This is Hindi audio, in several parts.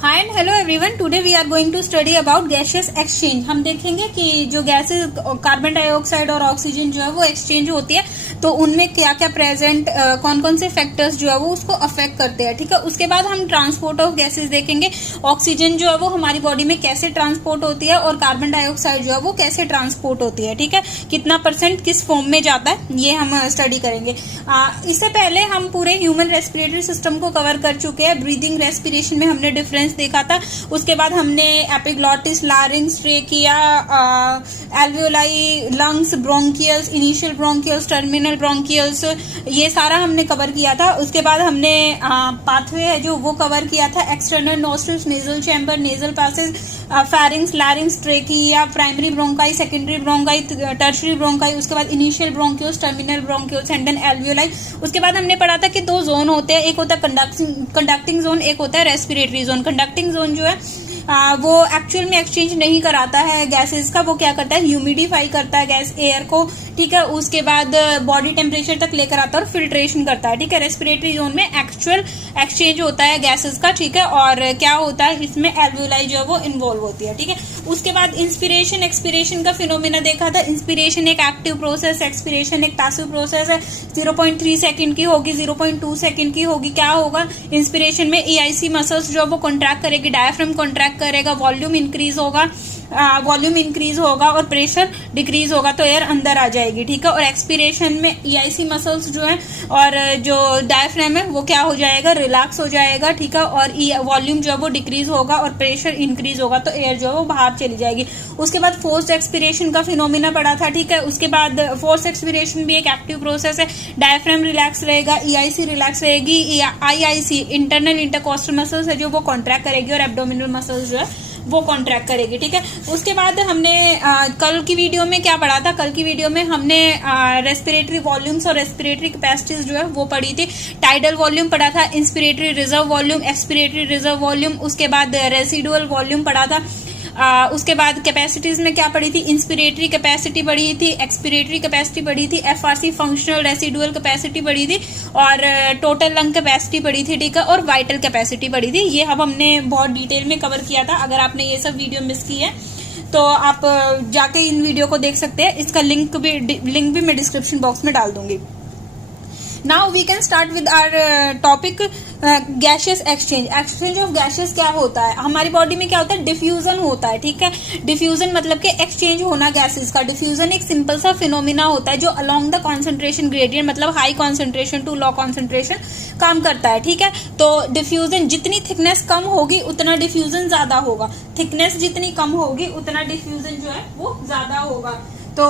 Hi and hello everyone, today we are going to study about gaseous exchange. हम देखेंगे कि जो गैसेस कार्बन डाइऑक्साइड और ऑक्सीजन जो है वो एक्सचेंज होती है तो उनमें क्या क्या प्रेजेंट कौन कौन से फैक्टर्स जो है वो उसको अफेक्ट करते हैं। ठीक है, उसके बाद हम ट्रांसपोर्ट ऑफ गैसेस देखेंगे। ऑक्सीजन जो है वो हमारी बॉडी में कैसे ट्रांसपोर्ट होती है और कार्बन डाइऑक्साइड जो है वो कैसे ट्रांसपोर्ट होती है। ठीक है, कितना % किस फॉर्म में जाता है ये हम स्टडी करेंगे। इससे पहले हम पूरे ह्यूमन रेस्पिरेटरी सिस्टम को कवर कर चुके हैं। ब्रीदिंग रेस्पिरेशन में हमने डिफरेंस देखा था। उसके बाद हमने epiglottis, larynx, trachea, alveoli, lungs, bronchioles, initial bronchioles, terminal bronchioles, ये सारा हमने कवर किया था। उसके बाद हमने पाथवे है जो वो कवर किया था। External nostrils, nasal chamber, nasal passage, pharynx, larynx, trachea, primary bronchi, secondary bronchi, tertiary bronchi, उसके बाद initial bronchioles, terminal bronchioles and then alveoli. उसके बाद हमने पढ़ा था कि दो जोन होते हैं, एक होता है कंडक्टिंग जोन, एक होता है रेस्पिरेटरी जोन। कंडक्टिंग जोन जो है वो एक्चुअल में एक्सचेंज नहीं कराता है गैसेस का, वो क्या करता है, ह्यूमिडिफाई करता है गैस एयर को। ठीक है, उसके बाद बॉडी टेम्परेचर तक लेकर आता है और फिल्ट्रेशन करता है। ठीक है, रेस्पिरेटरी जोन में एक्चुअल एक्सचेंज होता है गैसेस का। ठीक है, और क्या होता है इसमें एल्वियोलाई जो है वो इन्वॉल्व होती है। ठीक है, उसके बाद इंस्पिरेशन एक्सपिरेशन का फिनोमिना देखा था। इंस्पिरेशन एक एक्टिव प्रोसेस, एक्सपिरेशन एक पैसिव प्रोसेस है। 0.3 सेकंड की होगी, 0.2 सेकंड की होगी। क्या होगा इंस्पिरेशन में, ईआईसी मसल्स जो वो कॉन्ट्रैक्ट करेगी, डायफ्राम कॉन्ट्रैक्ट करेगा, वॉल्यूम इंक्रीज होगा और प्रेशर डिक्रीज होगा तो एयर अंदर आ जाएगी। ठीक है, और एक्सपिरेशन में ईआईसी मसल्स जो है और जो डायफ्राम है वो क्या हो जाएगा, रिलैक्स हो जाएगा। ठीक है, और वॉल्यूम जो है वो डिक्रीज होगा और प्रेशर इंक्रीज होगा तो एयर जो है वो बाहर चली जाएगी। उसके बाद फोर्स्ड एक्सपिरेशन का फिनोमिना पड़ा था। ठीक है, उसके बाद फोर्स्ड एक्सपिरेशन भी एक एक्टिव प्रोसेस है। डायफ्राम रिलैक्स रहेगा, ईआईसी रिलैक्स रहेगी, आईआईसी इंटरनल इंटरकोस्टल मसल्स है जो वो कॉन्ट्रैक्ट करेगी और एब्डोमिनल मसल्स जो है वो कॉन्ट्रैक्ट करेगी। ठीक है, उसके बाद हमने कल की वीडियो में क्या पढ़ा था, कल की वीडियो में हमने रेस्पिरेटरी वॉल्यूम्स और रेस्पिरेटरी कैपेसिटीज जो है वो पढ़ी थी। टाइडल वॉल्यूम पढ़ा था, inspiratory reserve volume, expiratory reserve volume, उसके बाद रेसिडुअल वॉल्यूम पढ़ा था। उसके बाद कैपेसिटीज में क्या पढ़ी थी, इंस्पिरेटरी कैपेसिटी पढ़ी थी, एक्सपिरेटरी कैपेसिटी पढ़ी थी, एफआरसी फंक्शनल रेसिडुअल कैपेसिटी पढ़ी थी और टोटल लंग कैपेसिटी पढ़ी थी। ठीक है, और वाइटल कैपेसिटी पढ़ी थी। ये अब हमने बहुत डिटेल में कवर किया था। अगर आपने ये सब वीडियो मिस की है तो आप जाके इन वीडियो को देख सकते हैं। इसका लिंक भी मैं डिस्क्रिप्शन बॉक्स में डाल दूंगी। Now we can start with our topic gaseous exchange. Exchange of gases क्या होता है, हमारी बॉडी में क्या होता है, डिफ्यूजन होता है। ठीक है, डिफ्यूजन मतलब कि एक्सचेंज होना गैसेस का। डिफ्यूजन एक सिंपल सा फिनोमिना होता है जो अलोंग द कॉन्सेंट्रेशन ग्रेडियंट मतलब high concentration to low concentration काम करता है। ठीक है, तो डिफ्यूजन जितनी थिकनेस कम होगी उतना डिफ्यूजन ज्यादा होगा, थिकनेस जितनी कम होगी उतना डिफ्यूजन जो है वो ज्यादा होगा। तो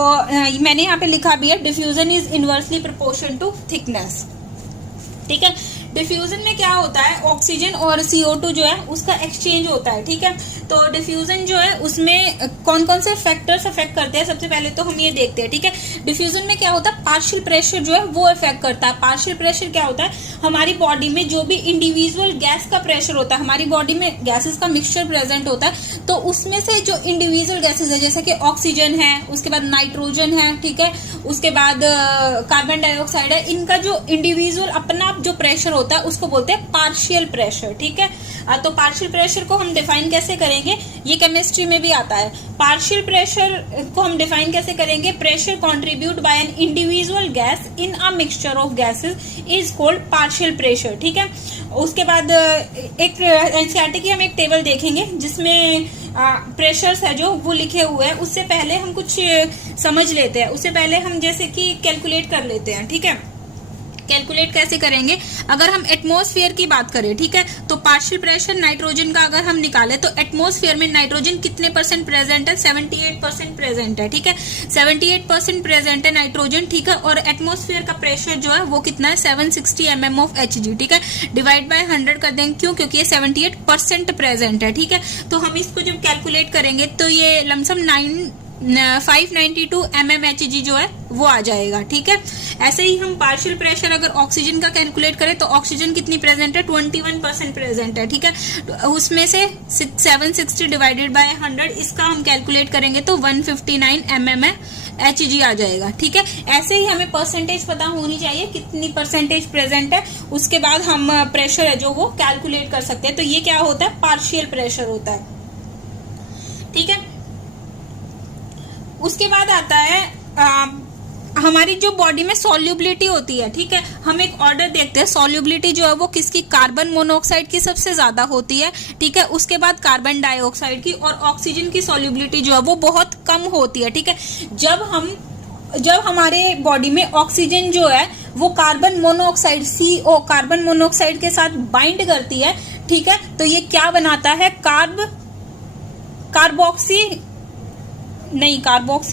मैंने यहाँ पे लिखा भी है, diffusion is inversely proportion to thickness. ठीक है, डिफ्यूजन में क्या होता है, ऑक्सीजन और CO2 जो है उसका एक्सचेंज होता है। ठीक है, तो डिफ्यूजन जो है उसमें कौन कौन से फैक्टर्स अफेक्ट करते हैं, सबसे पहले तो हम ये देखते हैं। ठीक है, डिफ्यूजन में क्या होता है, पार्शियल प्रेशर जो है वो अफेक्ट करता है। पार्शियल प्रेशर क्या होता है, हमारी बॉडी में जो भी इंडिविजुअल गैस का प्रेशर होता है, हमारी बॉडी में गैसेस का मिक्सचर प्रेजेंट होता है, तो उसमें से जो इंडिविजुअल गैसेस है जैसे कि ऑक्सीजन है, उसके बाद नाइट्रोजन है, ठीक है, उसके बाद कार्बन डाइऑक्साइड है, इनका जो इंडिविजुअल अपना जो प्रेशर होता है उसको बोलते हैं पार्शियल प्रेशर। ठीक है, तो पार्शियल प्रेशर को हम डिफाइन कैसे करेंगे, ये केमिस्ट्री में भी आता है। पार्शियल प्रेशर को हम डिफाइन कैसे करेंगे, pressure contribute by an individual gas in a mixture of gases is called partial pressure. ठीक है, उसके बाद एक एनसीईआरटी की हम एक टेबल देखेंगे जिसमें प्रेशर्स है जो वो लिखे हुए हैं। उससे पहले हम कुछ समझ लेते हैं, उससे पहले हम जैसे कि कैलकुलेट कर लेते हैं। ठीक है, कैलकुलेट कैसे करेंगे, अगर हम एटमॉस्फेयर की बात करें, ठीक है, तो पार्शियल प्रेशर नाइट्रोजन का अगर हम निकाले तो एटमॉस्फेयर में नाइट्रोजन कितने % प्रेजेंट है, 78% प्रेजेंट है। ठीक है, 78% प्रेजेंट है नाइट्रोजन। ठीक है, और एटमॉस्फेयर का प्रेशर जो है वो कितना है, 760 mm ऑफ Hg। ठीक है, डिवाइड बाय 100 कर देंगे, क्यों, क्योंकि ये 78% प्रेजेंट है। ठीक है, तो हम इसको जब कैलकुलेट करेंगे तो ये लमसम 592 mmHg जो है वो आ जाएगा। ठीक है, ऐसे ही हम पार्शियल प्रेशर अगर ऑक्सीजन का कैलकुलेट करें तो ऑक्सीजन कितनी प्रेजेंट है, 21% प्रेजेंट है। ठीक है, तो उसमें से 760 डिवाइडेड बाय 100 इसका हम कैलकुलेट करेंगे तो 159 mmHg आ जाएगा। ठीक है, ऐसे ही हमें परसेंटेज पता होनी चाहिए कितनी परसेंटेज प्रेजेंट है, उसके बाद हम प्रेशर है जो वो कैलकुलेट कर सकते हैं। तो ये क्या होता है, पार्शियल प्रेशर होता है। ठीक है, उसके बाद आता है हमारी जो बॉडी में सॉल्युबिलिटी होती है। ठीक है, हम एक ऑर्डर देखते हैं, सॉल्युबिलिटी जो है वो किसकी, कार्बन मोनोऑक्साइड की सबसे ज्यादा होती है। ठीक है, उसके बाद कार्बन डाइऑक्साइड की, और ऑक्सीजन की सॉल्युबिलिटी जो है वो बहुत कम होती है। ठीक है, जब हमारे बॉडी में ऑक्सीजन जो है वो carbon monoxide CO carbon monoxide के साथ बाइंड करती है। ठीक है, तो ये क्या बनाता है, कार्बोक्सी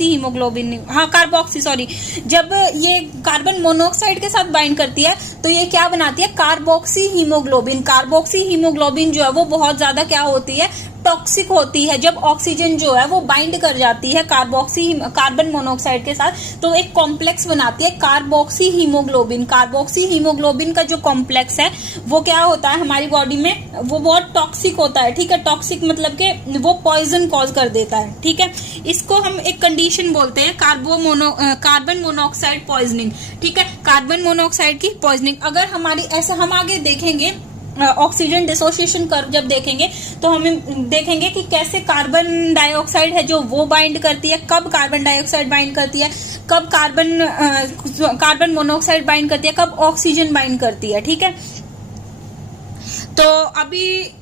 हीमोग्लोबिन नहीं, हाँ कार्बोक्सी, सॉरी। जब ये कार्बन मोनोऑक्साइड के साथ बाइंड करती है तो ये क्या बनाती है, कार्बोक्सी हीमोग्लोबिन। कार्बोक्सी हीमोग्लोबिन जो है वो बहुत ज्यादा क्या होती है, टॉक्सिक होती है। जब ऑक्सीजन जो है वो बाइंड कर जाती है कार्बन मोनोऑक्साइड के साथ तो एक कॉम्प्लेक्स बनाती है कार्बोक्सी हीमोग्लोबिन। कार्बोक्सी हीमोग्लोबिन का जो कॉम्प्लेक्स है वो क्या होता है हमारी बॉडी में, वो बहुत टॉक्सिक होता है। ठीक है, टॉक्सिक मतलब कि वो पॉइजन कॉज कर देता है। ठीक है, इसको हम एक कंडीशन बोलते हैं कार्बन मोनोऑक्साइड पॉइजनिंग। ठीक है, कार्बन मोनोऑक्साइड की पॉइजनिंग। अगर हमारी ऐसे हम आगे देखेंगे ऑक्सीजन डिसोसिएशन कर्व जब देखेंगे तो हमें देखेंगे कि कैसे कार्बन डाइऑक्साइड है जो वो बाइंड करती है, कब कार्बन डाइऑक्साइड बाइंड करती है, कब कार्बन मोनोऑक्साइड बाइंड करती है, कब ऑक्सीजन बाइंड करती है। ठीक है, तो अभी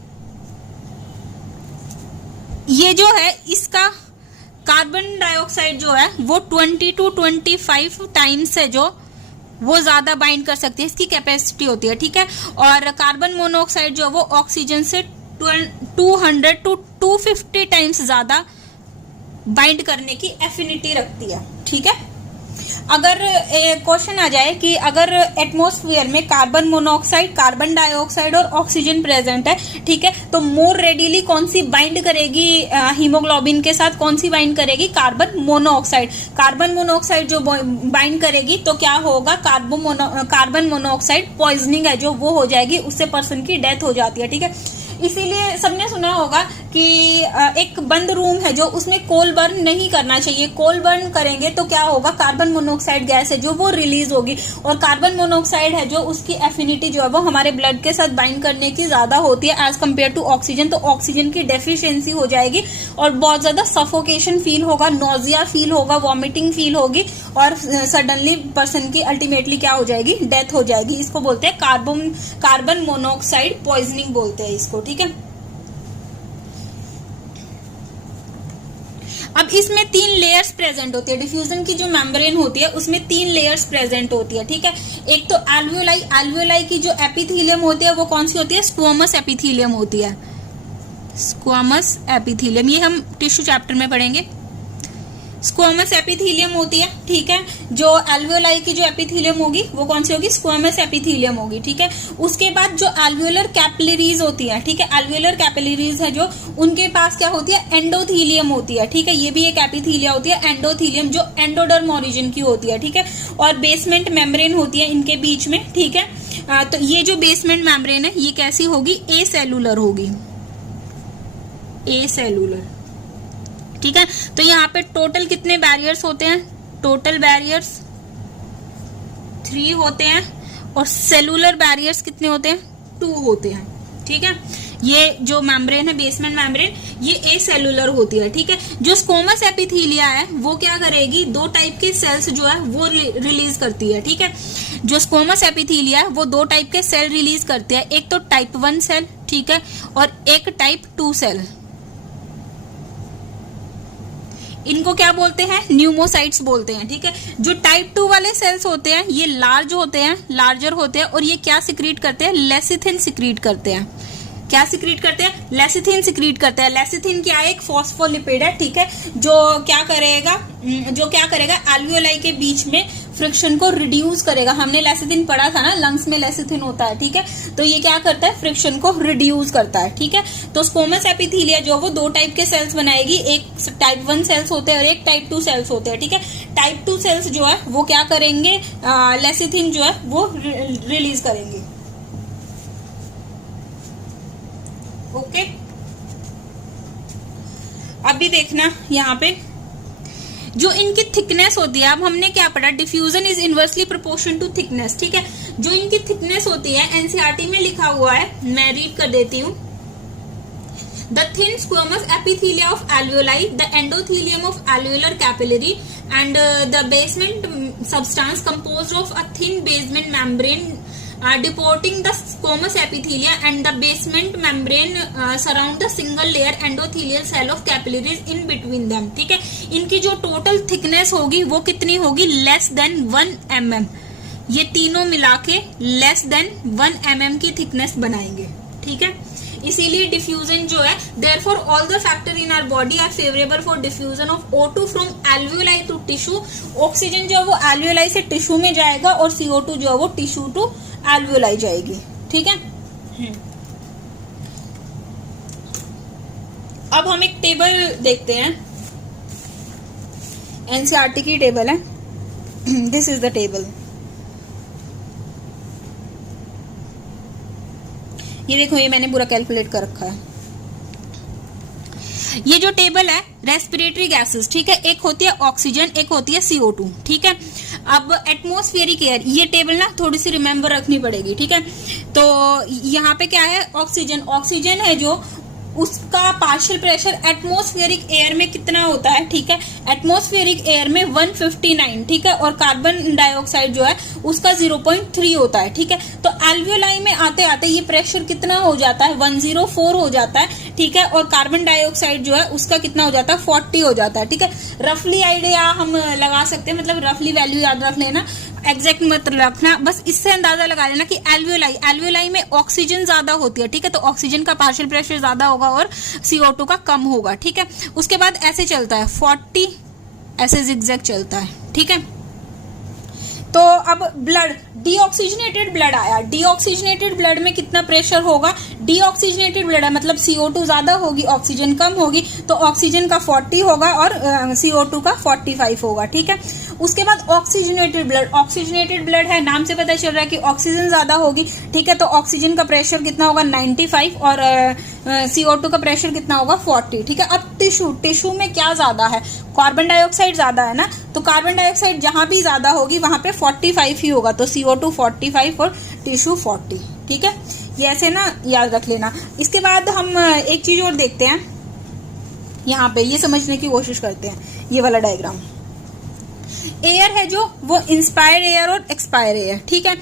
ये जो है इसका कार्बन डाइऑक्साइड जो है वो 20 to 25 टाइम्स है जो वो ज्यादा बाइंड कर सकती है, इसकी कैपेसिटी होती है। ठीक है, और कार्बन मोनोऑक्साइड जो वो ऑक्सीजन से 200 to 250 टाइम्स ज्यादा बाइंड करने की एफिनिटी रखती है। ठीक है, अगर क्वेश्चन आ जाए कि अगर एटमॉस्फेयर में कार्बन मोनोऑक्साइड, कार्बन डाइऑक्साइड और ऑक्सीजन प्रेजेंट है, ठीक है, तो मोर रेडिली कौन सी बाइंड करेगी हीमोग्लोबिन के साथ, कौन सी बाइंड करेगी, कार्बन मोनोऑक्साइड। कार्बन मोनोऑक्साइड जो बाइंड करेगी तो क्या होगा, कार्बन मोनोऑक्साइड पॉइजनिंग है जो वो हो जाएगी, उससे पर्सन की डेथ हो जाती है। ठीक है, इसीलिए सबने सुना होगा कि एक बंद रूम है जो उसमें कोल बर्न नहीं करना चाहिए। कोल बर्न करेंगे तो क्या होगा, कार्बन मोनोऑक्साइड गैस है जो वो रिलीज होगी, और कार्बन मोनोऑक्साइड है जो उसकी एफिनिटी जो है वो हमारे ब्लड के साथ बाइंड करने की ज्यादा होती है एज कम्पेयर टू ऑक्सीजन। तो ऑक्सीजन की डेफिशिएंसी हो जाएगी और बहुत ज्यादा सफोकेशन फील होगा, नोजिया फील होगा, वॉमिटिंग फील होगी, और सडनली पर्सन की अल्टीमेटली क्या हो जाएगी, डेथ हो जाएगी। इसको बोलते हैं कार्बन मोनोऑक्साइड पॉइजनिंग बोलते हैं इसको। ठीक है, अब इसमें 3 लेयर्स प्रेजेंट होती है। डिफ्यूजन की जो मेम्ब्रेन होती है उसमें 3 लेयर्स प्रेजेंट होती है। ठीक है, एक तो एल्वियोलाई की जो एपिथेलियम होती है वो कौन सी होती है, स्क्वोमस एपिथेलियम होती है। स्क्वोमस एपिथेलियम ये हम टिश्यू चैप्टर में पढ़ेंगे। स्क्वोमस एपिथेलियम होती है। ठीक है, जो एल्वियोलाई की जो एपिथेलियम होगी वो कौन सी होगी, स्क्वोमस एपिथेलियम होगी। ठीक है, उसके बाद जो एल्वियोलर कैपिलरीज होती है, ठीक है, एल्वियोलर कैपिलरीज है जो उनके पास क्या होती है, एंडोथीलियम होती है। ठीक है, ये भी एक एपिथेलिया होती है, एंडोथीलियम जो एंडोडर्म ओरिजिन की होती है। ठीक है, और बेसमेंट मेम्ब्रेन होती है इनके बीच में। ठीक है, तो ये जो बेसमेंट मेम्ब्रेन है ये कैसी होगी, ए सेलुलर होगी, ए सेलुलर। ठीक है, तो यहाँ पे टोटल कितने बैरियर्स होते हैं, टोटल बैरियर्स 3 होते हैं, और सेलुलर बैरियर्स कितने होते हैं, 2 होते हैं। ठीक है, ये जो मेम्ब्रेन है बेसमेंट मेम्ब्रेन ये ए सेलुलर होती है। ठीक है, जो स्क्वोमस एपिथेलिया है वो क्या करेगी, 2 टाइप के सेल्स जो है वो रिलीज करती है। ठीक है, जो स्क्वोमस एपिथेलिया है वो 2 टाइप के सेल रिलीज करते हैं, एक तो टाइप 1 सेल, ठीक है, और एक टाइप 2 सेल। इनको क्या बोलते हैं, न्यूमोसाइट्स बोलते हैं। ठीक है, जो टाइप 2 वाले सेल्स होते हैं ये लार्ज होते हैं, लार्जर होते हैं, और ये क्या सिक्रीट करते हैं, लेसिथिन सिक्रीट करते हैं। क्या सिक्रीट करते हैं, लेसिथिन सिक्रीट करते हैं। लेसिथिन क्या है, एक फॉस्फोलिपिड है। ठीक है, जो क्या करेगा एल्वियोलाई के बीच में फ्रिक्शन को रिड्यूस करेगा। हमने लेसिथिन पढ़ा था ना, लंग्स में लेसिथिन होता है, ठीक है। तो ये क्या करता है, फ्रिक्शन को रिड्यूस करता है, ठीक है। तो स्क्वैमस एपिथेलिया जो वो 2 टाइप के सेल्स बनाएगी, एक टाइप 1 सेल्स होते हैं और एक टाइप 2 सेल्स होते हैं, ठीक है। टाइप 2 सेल्स जो है वो क्या करेंगे, लेसिथिन जो है वो रिलीज करेंगे। ओके, अभी देखना यहाँ पे जो इनकी थिकनेस होती है, अब हमने क्या पढ़ा, diffusion is inversely proportion to thickness, ठीक है। जो इनकी थिकनेस होती है एनसीईआरटी में लिखा हुआ है, मैं रीड कर देती हूँ। The thin squamous epithelia of alveoli, the endothelium of alveolar capillary, and the basement substance composed of a thin basement membrane deporting the squamous epithelia and the basement membrane surround the single layer endothelial cell of capillaries in between them, ठीक है। इनकी जो टोटल थिकनेस होगी वो कितनी होगी, लेस देन 1 mm। ये तीनों मिला के लेस देन 1 mm की थिकनेस बनाएंगे, ठीक है। इसीलिए डिफ्यूजन जो है, therefore all the factor in our body are favourable for diffusion of O2 from alveoli to tissue. Oxygen जो है वो एल्वियोलाई से टिश्यू में जाएगा और CO2 जो है वो टिश्यू टू एल्वियोलाई जाएगी, ठीक है। अब हम एक टेबल देखते हैं, एनसीईआरटी की टेबल है। This is the table. ये देखो, ये मैंने पूरा कैलकुलेट कर रखा है। ये जो टेबल है रेस्पिरेटरी गैसेस, ठीक है, एक होती है ऑक्सीजन, एक होती है CO2, ठीक है। अब एटमॉस्फेरिक एयर, ये टेबल ना थोड़ी सी रिमेम्बर रखनी पड़ेगी, ठीक है। तो यहाँ पे क्या है, ऑक्सीजन, ऑक्सीजन है जो उसका पार्शियल प्रेशर एटमॉस्फेरिक एयर में कितना होता है, ठीक है। एटमॉस्फेरिक एयर में 159, ठीक है, और कार्बन डाइऑक्साइड जो है उसका 0.3 होता है, ठीक है। तो एल्वियोलाई में आते आते ये प्रेशर कितना हो जाता है, 104 हो जाता है, ठीक है। और कार्बन डाइऑक्साइड जो है उसका कितना हो जाता है, 40 हो जाता है, ठीक है। रफली आइडिया हम लगा सकते हैं, मतलब रफली वैल्यू याद रख लेना, एग्जैक्ट मत रखना, बस इससे अंदाजा लगा लेना कि एल्वियोलाई, एल्वियोलाई में ऑक्सीजन ज्यादा होती है, ठीक है। तो ऑक्सीजन का पार्शियल प्रेशर ज्यादा होगा और CO2 का कम होगा, ठीक है। उसके बाद ऐसे चलता है 40, ऐसे जिगजैग चलता है, ठीक है। तो अब ब्लड, डीऑक्सीजनेटेड ब्लड आया, डीऑक्सीजनेटेड ब्लड में कितना प्रेशर होगा, डीऑक्सीजनेटेड ब्लड है मतलब CO2 ज्यादा होगी, ऑक्सीजन कम होगी, तो ऑक्सीजन का 40 होगा और CO2 का 45 होगा, ठीक है। उसके बाद ऑक्सीजनेटेड ब्लड, ऑक्सीजनेटेड ब्लड है, नाम से पता चल रहा है कि ऑक्सीजन ज्यादा होगी, ठीक है। तो ऑक्सीजन का प्रेशर कितना होगा, 95, और CO2 का प्रेशर कितना होगा, 40, ठीक है। अब टिश्यू, टिश्यू में क्या ज्यादा है, कार्बन डाइऑक्साइड ज्यादा है ना, तो कार्बन डाइऑक्साइड जहां भी ज्यादा होगी वहां पे 45 ही होगा, तो CO2 45 और टिश्यू 40, ठीक है। ये ऐसे ना याद रख लेना। इसके बाद हम एक चीज और देखते हैं, यहाँ पे ये समझने की कोशिश करते हैं, ये वाला डायग्राम। एयर है जो वो इंस्पायर एयर और एक्सपायर एयर, ठीक है।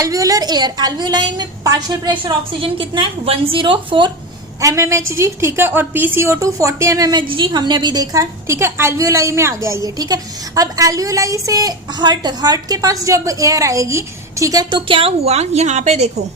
एल्वियोलर एयर, एल्वियोलाई में पार्शियल प्रेशर ऑक्सीजन कितना है, 104 mmHg, ठीक है। और PCO2 40 mmHg हमने अभी देखा है, ठीक है। एल्वियोलाई में आ गया ये, ठीक है। अब एल्वियोलाई से हार्ट, हार्ट के पास जब एयर आएगी, ठीक है, तो क्या हुआ, यहाँ पे देखो,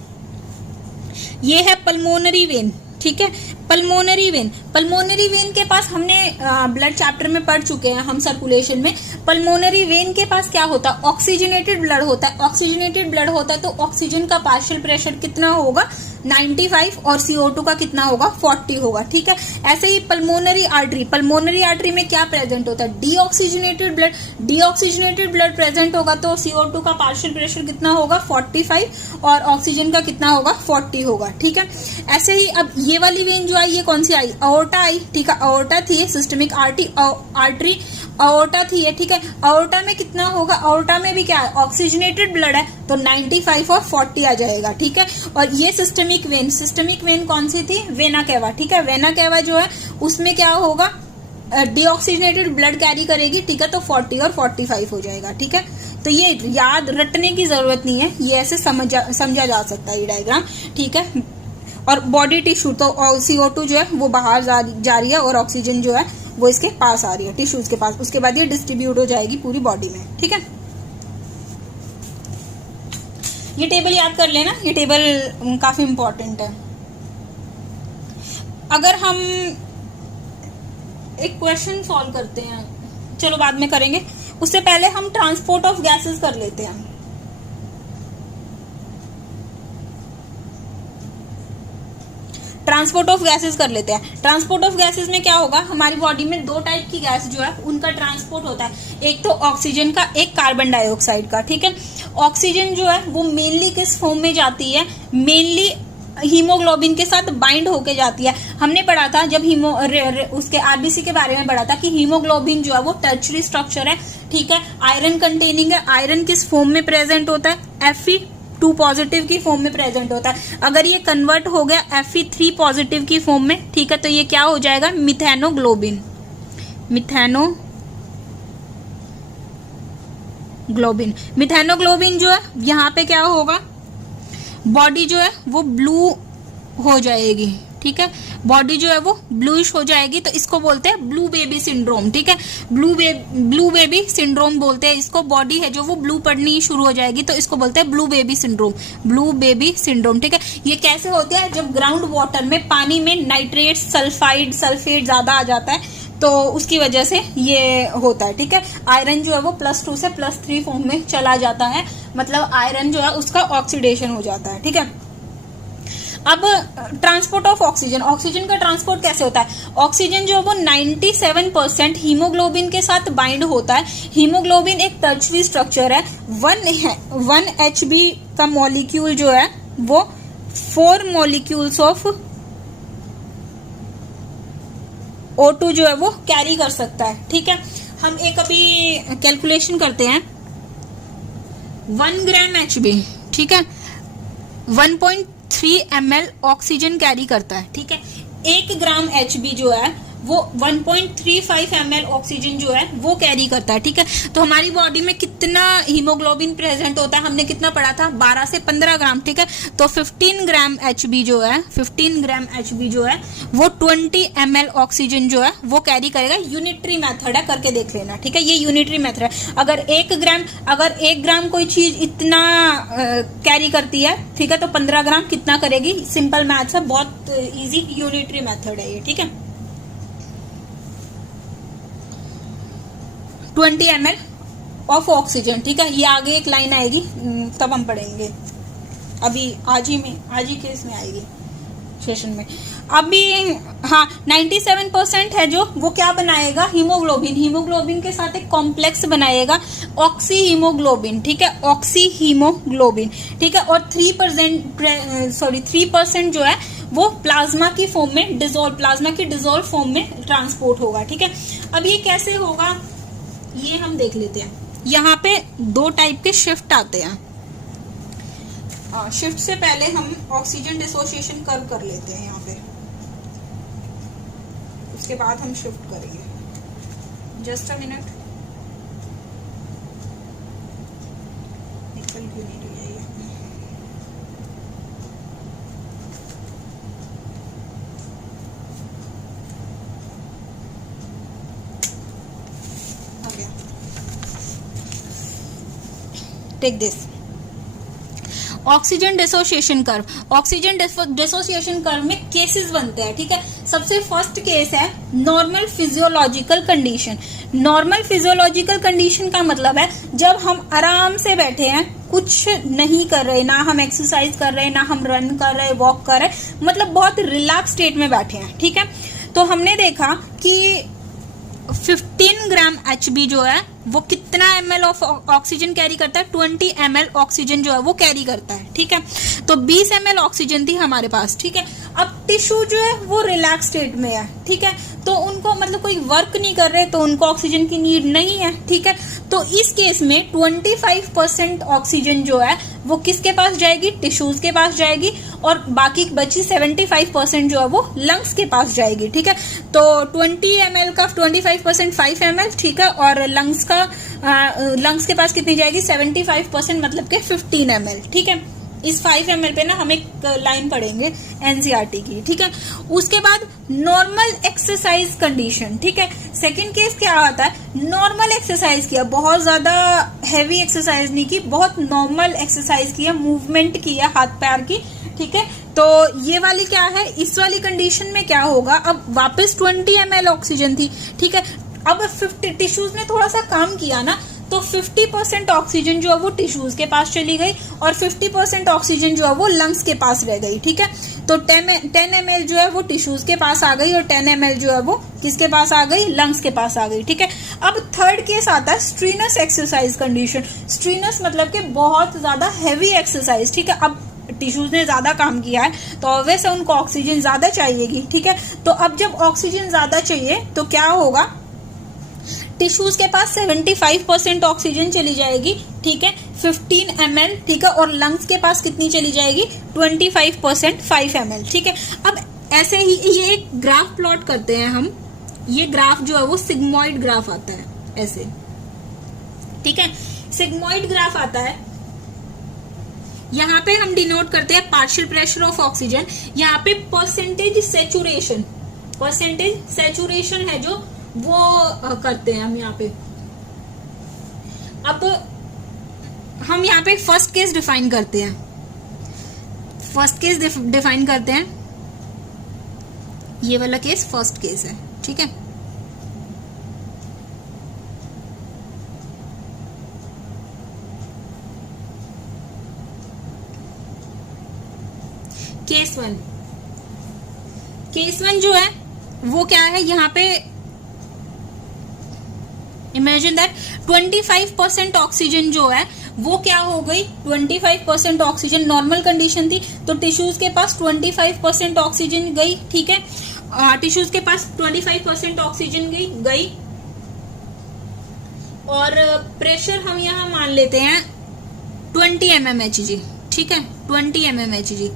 ये है पल्मोनरी वेन, ठीक है। पल्मोनरी वेन, पल्मोनरी वेन के पास हमने ब्लड चैप्टर में पढ़ चुके हैं हम, सर्कुलेशन में। पल्मोनरी वेन के पास क्या होता है, ऑक्सीजनेटेड ब्लड होता है। ऑक्सीजनेटेड ब्लड होता है तो ऑक्सीजन का पार्शियल प्रेशर कितना होगा, 95, और CO2 का कितना होगा, 40 होगा, ठीक है। ऐसे ही पल्मोनरी आर्टरी, पल्मोनरी आर्टरी में क्या प्रेजेंट होता है, deoxygenated blood, deoxygenated blood present होगा तो CO2 का पार्शियल प्रेशर कितना होगा, 45, और ऑक्सीजन का कितना होगा, 40 होगा, ठीक है। ऐसे ही अब ये वाली वेन जो आई, ये कौन सी आई, अओर्टा आई, ठीक है। अओर्टा थी, सिस्टमिक आर्टरी अओर्टा थी ये, ठीक है। अओर्टा में कितना होगा, अओर्टा में भी क्या है, ऑक्सीजनेटेड ब्लड है तो 95 और 40 आ जाएगा, ठीक है। और ये सिस्टमिक वेन, सिस्टमिक वेन कौन सी थी, वेना कैवा, ठीक है। वेना कैवा जो है उसमें क्या होगा, डीऑक्सीजनेटेड ब्लड कैरी करेगी, ठीक है। तो 40 और 45 हो जाएगा, ठीक है। तो ये याद रटने की जरूरत नहीं है, ये ऐसे समझा जा सकता है ये डायग्राम, ठीक है। और बॉडी टिश्यू, तो CO2 जो है वो बाहर जा रही है और ऑक्सीजन जो है वो इसके पास आ रही है, टिश्यूज के पास। उसके बाद ये डिस्ट्रीब्यूट हो जाएगी पूरी बॉडी में, ठीक है। ये टेबल याद कर लेना, ये टेबल काफी इंपॉर्टेंट है। अगर हम एक क्वेश्चन सॉल्व करते हैं, चलो बाद में करेंगे, उससे पहले हम ट्रांसपोर्ट ऑफ गैसेस कर लेते हैं। ट्रांसपोर्ट ऑफ गैसेस कर लेते हैं। ट्रांसपोर्ट ऑफ गैसेस में क्या होगा, हमारी बॉडी में दो टाइप की गैस जो है उनका ट्रांसपोर्ट होता है, एक तो ऑक्सीजन का, एक कार्बन डाइऑक्साइड का। ठीक है, ऑक्सीजन जो है वो मेनली किस फॉर्म में जाती है, मेनली हीमोग्लोबिन के साथ बाइंड होके जाती है। हमने पढ़ा था जब उसके आरबीसी के बारे में पढ़ा था कि हीमोग्लोबिन जो है वो टर्शरी स्ट्रक्चर है। ठीक है, आयरन कंटेनिंग है। आयरन किस फॉर्म में प्रेजेंट होता है, Fe2 पॉजिटिव की फॉर्म में प्रेजेंट होता है। अगर ये कन्वर्ट हो गया Fe3 पॉजिटिव की फॉर्म में, ठीक है, तो ये क्या हो जाएगा, मिथेनोग्लोबिन। मिथेनोग्लोबिन जो है यहाँ पे क्या होगा, बॉडी जो है वो ब्लू हो जाएगी। ठीक है, बॉडी जो है वो ब्लूइश हो जाएगी, तो इसको बोलते हैं ब्लू बेबी सिंड्रोम। ठीक है, ब्लू बेबी सिंड्रोम बोलते हैं इसको। बॉडी है जो वो ब्लू पड़नी शुरू हो जाएगी, तो इसको बोलते हैं ब्लू बेबी सिंड्रोम। ठीक है, ये कैसे होता है, जब ग्राउंड वाटर में, पानी में नाइट्रेट, सल्फेट ज्यादा आ जाता है, तो उसकी वजह से ये होता है। ठीक है, आयरन जो है वो +2 से +3 फॉर्म में चला जाता है, मतलब आयरन जो है उसका ऑक्सीडेशन हो जाता है। ठीक है, अब ट्रांसपोर्ट ऑफ ऑक्सीजन, ऑक्सीजन का ट्रांसपोर्ट कैसे होता है, ऑक्सीजन जो है वो 97% हीमोग्लोबिन के साथ बाइंड होता है। हीमोग्लोबिन एक टर्शरी स्ट्रक्चर है। 1 Hb का मॉलिक्यूल जो है वो 4 मॉलिक्यूल्स ऑफ O2 जो है वो कैरी कर सकता है। ठीक है, हम एक अभी कैलकुलेशन करते हैं। 1 ग्राम Hb, ठीक है, 1.3 ml ऑक्सीजन कैरी करता है। ठीक है, 1 ग्राम Hb जो है वो 1.35 ml ऑक्सीजन जो है वो कैरी करता है। ठीक है, तो हमारी बॉडी में कितना हीमोग्लोबिन प्रेजेंट होता है, हमने कितना पढ़ा था, 12 से 15 ग्राम। ठीक है, तो 15 ग्राम Hb जो है वो 20 ml ऑक्सीजन जो है वो कैरी करेगा। यूनिटरी मेथड है, करके देख लेना। ठीक है, ये यूनिटरी मेथड है। अगर 1 ग्राम कोई चीज इतना कैरी करती है, ठीक है, तो 15 ग्राम कितना करेगी, सिंपल मैथ्स है, बहुत इजी यूनिटरी मेथड है ये। ठीक है, 20 ml ऑफ ऑक्सीजन। ठीक है, ये आगे एक लाइन आएगी तब हम पढ़ेंगे, अभी आज ही केस में आएगी सेशन में। अभी हाँ 97% है जो वो क्या बनाएगा, हीमोग्लोबिन के साथ एक कॉम्प्लेक्स बनाएगा, ऑक्सी हीमोग्लोबिन। ठीक है, ऑक्सी हीमोग्लोबिन। ठीक है, और 3% जो है वो प्लाज्मा की फॉर्म में डिसॉल्व फॉर्म में ट्रांसपोर्ट होगा। ठीक है, अब ये कैसे होगा ये हम देख लेते हैं। यहाँ पे 2 टाइप के शिफ्ट आते हैं। शिफ्ट से पहले हम ऑक्सीजन डिसोसिएशन कर्व कर लेते हैं यहाँ पे, उसके बाद हम शिफ्ट करेंगे। जस्ट अ मिनट, निकल क्यों नहीं रही है ये। Take this oxygen dissociation curve में केसेस बनते हैं। ठीक है, सबसे फर्स्ट केस है नॉर्मल फिजियोलॉजिकल कंडीशन का मतलब है जब हम आराम से बैठे हैं, कुछ नहीं कर रहे, ना हम एक्सरसाइज कर रहे, ना हम रन कर रहे, वॉक कर रहे, मतलब बहुत रिलैक्स स्टेट में बैठे हैं। ठीक है, तो हमने देखा कि 15 ग्राम Hb जो है वो कितना ml ऑफ ऑक्सीजन कैरी करता है, 20 ml ऑक्सीजन जो है वो कैरी करता है। ठीक है, तो 20 ml ऑक्सीजन थी हमारे पास। ठीक है, अब टिश्यू जो है वो रिलैक्स स्टेट में है। ठीक है, तो उनको मतलब कोई वर्क नहीं कर रहे, तो उनको ऑक्सीजन की नीड नहीं है। ठीक है, तो इस केस में 25% ऑक्सीजन जो है वो किसके पास जाएगी, टिश्यूज के पास जाएगी, और बाकी बची 75% जो है वो लंग्स के पास जाएगी। ठीक है, तो 20 ml का 25% 5 ml। ठीक है, और लंग्स के पास कितनी जाएगी, 75%, मतलब के 15 ml। ठीक है, इस 5 ml पे ना हम एक लाइन पढ़ेंगे एनसीईआरटी की। ठीक है, उसके बाद नॉर्मल एक्सरसाइज कंडीशन। ठीक है, सेकंड केस क्या आता है, नॉर्मल एक्सरसाइज किया, बहुत ज्यादा हैवी एक्सरसाइज नहीं की, बहुत नॉर्मल एक्सरसाइज किया, मूवमेंट किया हाथ पैर की। ठीक है, तो ये वाली क्या है, इस वाली कंडीशन में क्या होगा, अब वापस 20 ml ऑक्सीजन थी। ठीक है, अब 50 टिश्यूज ने थोड़ा सा काम किया ना, तो 50% ऑक्सीजन जो है वो टिश्यूज के पास चली गई और 50% ऑक्सीजन जो है वो लंग्स के पास रह गई, ठीक है। तो 10 ml जो है वो टिश्यूज के पास आ गई और 10 ml जो है वो किसके पास आ गई, लंग्स के पास आ गई, ठीक है। अब थर्ड केस आता है स्ट्रीनस एक्सरसाइज कंडीशन। स्ट्रीनस मतलब कि बहुत ज्यादा हैवी एक्सरसाइज, ठीक है। अब टिश्यूज ने ज्यादा काम किया है तो ऑब्वियस उनको ऑक्सीजन ज्यादा चाहिएगी, ठीक है। तो अब जब ऑक्सीजन ज्यादा चाहिए तो क्या होगा, टिश्यूज के पास 75% ऑक्सीजन चली जाएगी, ठीक है, 15 ml, ठीक है, और लंग्स के पास कितनी चली जाएगी, 25%, 5 ml, ठीक है। अब ऐसे ही ये एक ग्राफ प्लॉट करते हैं हम, ये ग्राफ जो है वो सिग्मोइड ग्राफ आता है ऐसे, ठीक है, सिग्मोइड ग्राफ आता है। यहाँ पे हम डिनोट करते हैं पार्शियल प्रेशर ऑफ ऑक्सीजन, यहाँ पे परसेंटेज सैचुरेशन है जो वो करते हैं हम यहाँ पे। अब हम यहाँ पे फर्स्ट केस डिफाइन करते हैं, ये वाला केस फर्स्ट केस है, ठीक है। केस वन जो है वो क्या है, यहाँ पे इमेजिन दैट 25% ऑक्सीजन जो है वो क्या हो गई, 25% ऑक्सीजन नॉर्मल कंडीशन थी तो टिश्यूज के पास 25% ऑक्सीजन गई, ठीक है, टिश्यूज के पास 25% ऑक्सीजन गई और प्रेशर हम यहाँ मान लेते हैं 20 mmHg, ठीक है, 20 mmHg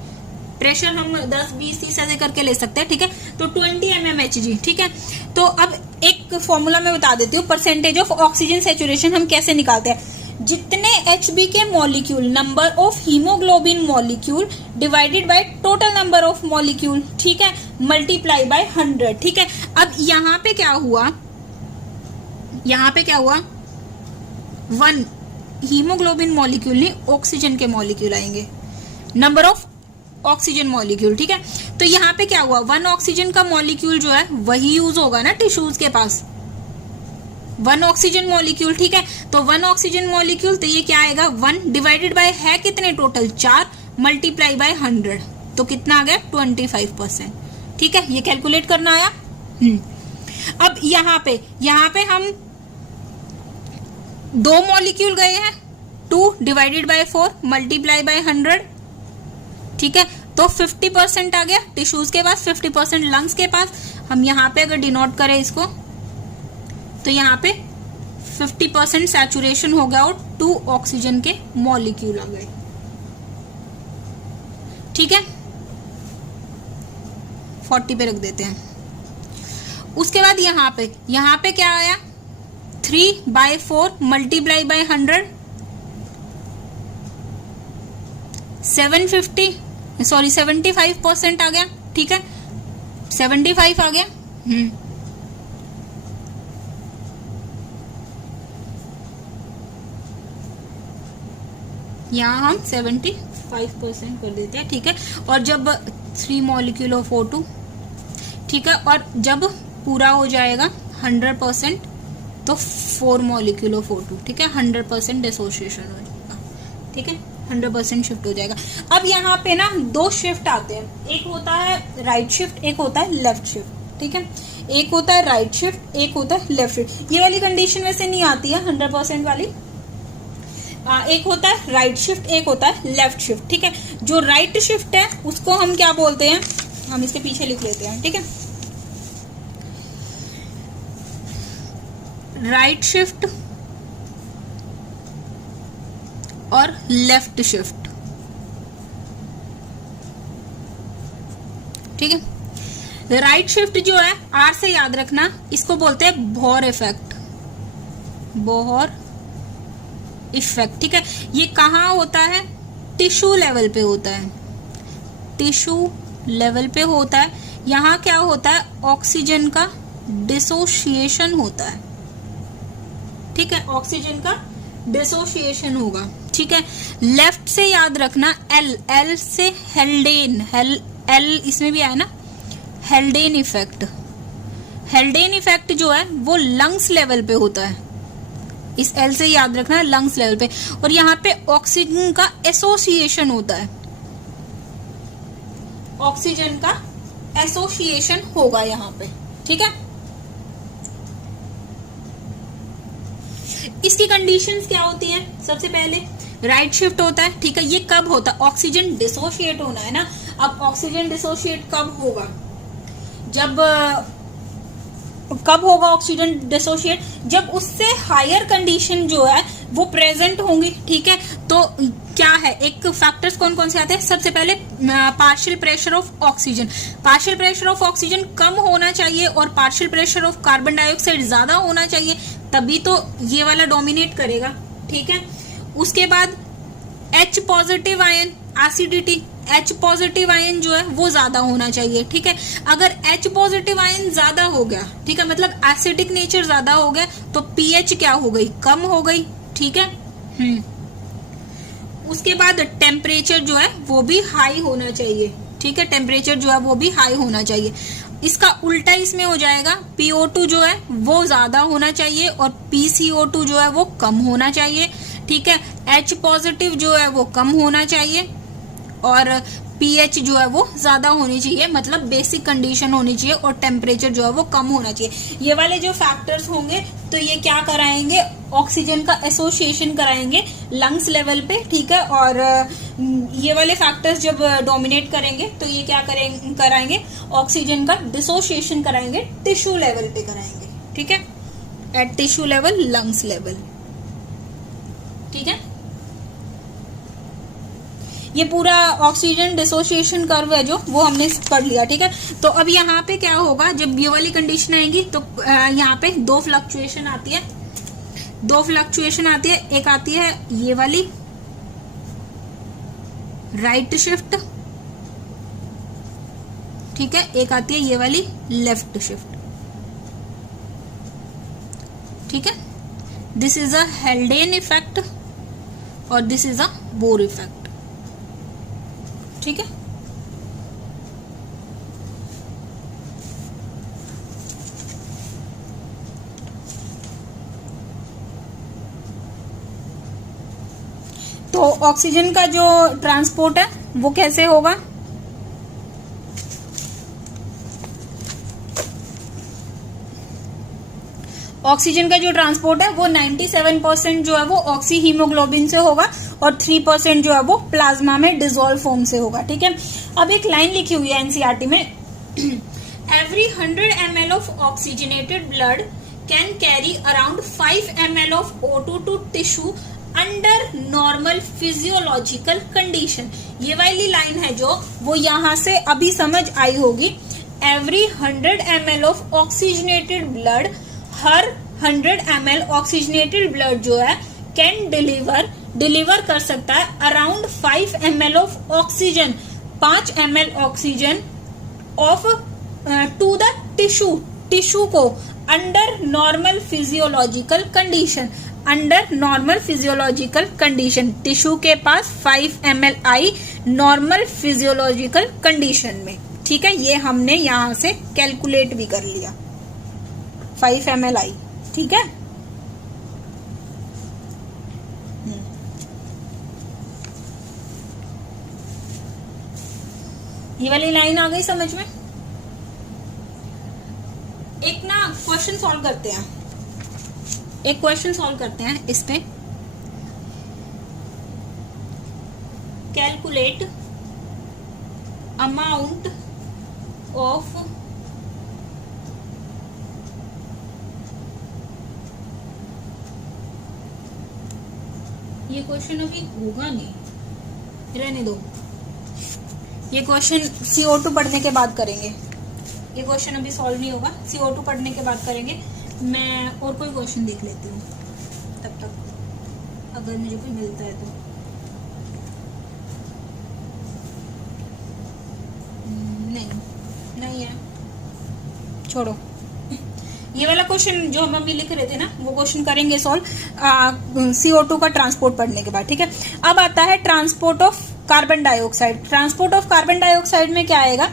प्रेशर हम 10, 20, 30 ऐसे करके ले सकते हैं, ठीक है। तो 20 mmHg, ठीक है। तो अब एक फॉर्मूला मैं बता देती हूँ, परसेंटेज ऑफ ऑक्सीजन सैचुरेशन हम कैसे निकालते हैं, जितने HB के molecule, number of haemoglobin molecule divided by total number of molecule, ठीक है, मल्टीप्लाई बाय 100, ठीक है। अब यहाँ पे क्या हुआ, 1 हीमोग्लोबिन मॉलिक्यूल नहीं, ऑक्सीजन के मॉलिक्यूल आएंगे, नंबर ऑफ ऑक्सीजन मॉलिक्यूल, ठीक है। तो यहाँ पे क्या हुआ, 1 ऑक्सीजन का मॉलिक्यूल जो है वही यूज होगा ना टिश्यूज के पास, 1 ऑक्सीजन मॉलिक्यूल, ठीक है। तो 1 ऑक्सीजन मॉलिक्यूल, तो ये क्या आएगा, 1 डिवाइडेड बाय है कितने टोटल 4, मल्टीप्लाई बाय 100, तो कितना आ गया 25%, ठीक है। ये कैलकुलेट करना आया। अब यहाँ पे हम 2 मॉलिक्यूल गए हैं, 2 डिवाइडेड बाय 4 मल्टीप्लाई बाय 100, ठीक है। तो 50% आ गया टिश्यूज के पास, 50% लंग्स के पास। हम यहाँ पे अगर डिनोट करें इसको तो यहाँ पे 50% सैचुरेशन हो गया और 2 ऑक्सीजन के मॉलिक्यूल आ गए, ठीक है। 40 पे रख देते हैं। उसके बाद यहाँ पे क्या आया, 3/4 मल्टीप्लाई बाय 100, 75% आ गया, ठीक है, 75 आ गया। यहाँ हम 75% कर देते हैं, ठीक है। और जब 3 मॉलिक्यूल ऑफ O2, ठीक है, और जब पूरा हो जाएगा 100% तो 4 मॉलिक्यूल ऑफ O2, ठीक है, 100% डिसोसिएशन हो जाएगा, ठीक है, 100% शिफ्ट हो जाएगा। अब यहाँ पे ना 2 शिफ्ट आते हैं, एक होता है राइट शिफ्ट, एक होता है लेफ्ट शिफ्ट, ठीक है, एक होता है राइट शिफ्ट, एक होता है लेफ्ट शिफ्ट। ये वाली कंडीशन वैसे नहीं आती है 100% वाली, एक होता है राइट शिफ्ट, एक होता है लेफ्ट शिफ्ट, ठीक है। जो राइट शिफ्ट है उसको हम क्या बोलते हैं, हम इसके पीछे लिख लेते हैं, ठीक है, राइट शिफ्ट और लेफ्ट शिफ्ट, ठीक है। राइट शिफ्ट जो है, आर से याद रखना, इसको बोलते हैं बोहर इफेक्ट, बोहर इफेक्ट, ठीक है। ये कहाँ होता है, टिश्यू लेवल पे होता है, टिश्यू लेवल पे होता है। यहाँ क्या होता है, ऑक्सीजन का डिसोसिएशन होता है, ठीक है, ऑक्सीजन का डिसोसिएशन होगा, ठीक है। लेफ्ट से याद रखना, एल से हेल्डेन, एल इसमें भी आया ना, हेल्डेन इफेक्ट, हेल्डेन इफेक्ट जो है वो लंग्स लेवल पे होता है, इस एल से याद रखना है, लंग्स लेवल पे। और यहाँ पे ऑक्सीजन का एसोसिएशन होता है, ऑक्सीजन का एसोसिएशन होगा यहाँ पे, ठीक है। इसकी कंडीशंस क्या होती हैं? सबसे पहले राइट शिफ्ट होता है, ठीक है। ये कब होता है? ऑक्सीजन डिसोशिएट होना है ना। अब ऑक्सीजन डिसोशिएट कब होगा? कब होगा ऑक्सीजन डिसोशिएट? जब उससे हायर कंडीशन जो है वो प्रेजेंट होंगी, ठीक है। तो क्या है, एक फैक्टर्स कौन कौन से आते हैं? सबसे पहले partial pressure of oxygen, partial pressure of oxygen कम होना चाहिए और partial pressure of carbon dioxide ज्यादा होना चाहिए, तभी तो ये वाला डोमिनेट करेगा, ठीक है। उसके बाद H positive ion, acidity, H positive ion जो है वो ज्यादा होना चाहिए, ठीक है। अगर H पॉजिटिव आयन ज्यादा हो गया, ठीक है, मतलब एसिडिक नेचर ज्यादा हो गया, तो pH क्या हो गई? कम हो गई, ठीक है। उसके बाद टेम्परेचर जो है वो भी हाई होना चाहिए, ठीक है, टेम्परेचर जो है वो भी हाई होना चाहिए। इसका उल्टा इसमें हो जाएगा, PO2 जो है वो ज्यादा होना चाहिए और PCO2 जो है वो कम होना चाहिए, ठीक है। H पॉजिटिव जो है वो कम होना चाहिए और pH जो है वो ज्यादा होनी चाहिए, मतलब बेसिक कंडीशन होनी चाहिए, और टेम्परेचर जो है वो कम होना चाहिए। ये वाले जो फैक्टर्स होंगे तो ये क्या कराएंगे? ऑक्सीजन का एसोसिएशन कराएंगे लंग्स लेवल पे, ठीक है। और ये वाले फैक्टर्स जब डोमिनेट करेंगे तो ये क्या कराएंगे? ऑक्सीजन का डिसोसिएशन कराएंगे, टिश्यू लेवल पे कराएंगे, ठीक है, at tissue level, lungs level, ठीक है। ये पूरा ऑक्सीजन डिसोसिएशन कर्व है जो वो हमने पढ़ लिया, ठीक है। तो अब यहाँ पे क्या होगा, जब ये वाली कंडीशन आएगी तो यहाँ पे दो फ्लक्चुएशन आती है, एक आती है ये वाली राइट शिफ्ट, ठीक है, एक आती है ये वाली लेफ्ट शिफ्ट, ठीक है। This is a Haldane effect और this is a Bohr effect, ठीक है। तो ऑक्सीजन का जो ट्रांसपोर्ट है वो कैसे होगा? ऑक्सीजन का जो ट्रांसपोर्ट है वो 97% जो है वो ऑक्सी हीमोग्लोबिन से होगा और 3% जो है वो प्लाज्मा में डिसॉल्व फॉर्म से होगा, ठीक है। अब एक लाइन लिखी हुई है एनसीईआरटी में, every 100 ml of oxygenated blood can carry around 5 ml of O2 to tissue under normal physiological condition. ये वाली लाइन है जो वो यहां से अभी समझ आई होगी। Every 100 ml of oxygenated blood, हर 100 ml ऑक्सीजनेटेड ब्लड जो है कैन डिलीवर कर सकता है around 5 ml of oxygen, 5 ml oxygen of to the tissue को under normal physiological condition, under normal physiological condition. Tissue के पास 5 ml आई नॉर्मल फिजियोलॉजिकल कंडीशन में, ठीक है। ये हमने यहां से कैलकुलेट भी कर लिया, 5 ml आई, ठीक है। ये वाली लाइन आ गई समझ में? एक ना क्वेश्चन सॉल्व करते हैं, एक क्वेश्चन सॉल्व करते हैं इस पे। कैलकुलेट अमाउंट ऑफ ये क्वेश्चन अभी होगा नहीं, रहने दो, ये क्वेश्चन CO2 पढ़ने के बाद करेंगे। ये क्वेश्चन अभी सॉल्व नहीं होगा, CO2 पढ़ने के बाद करेंगे। मैं और कोई क्वेश्चन देख लेती हूँ तब तक, अगर मुझे कोई मिलता है तो। नहीं है, छोड़ो। ये वाला क्वेश्चन जो हम अभी लिख रहे थे ना वो क्वेश्चन करेंगे सॉल्व CO2 का ट्रांसपोर्ट पढ़ने के बाद, ठीक है। अब आता है transport of carbon dioxide. Transport of carbon dioxide में क्या आएगा?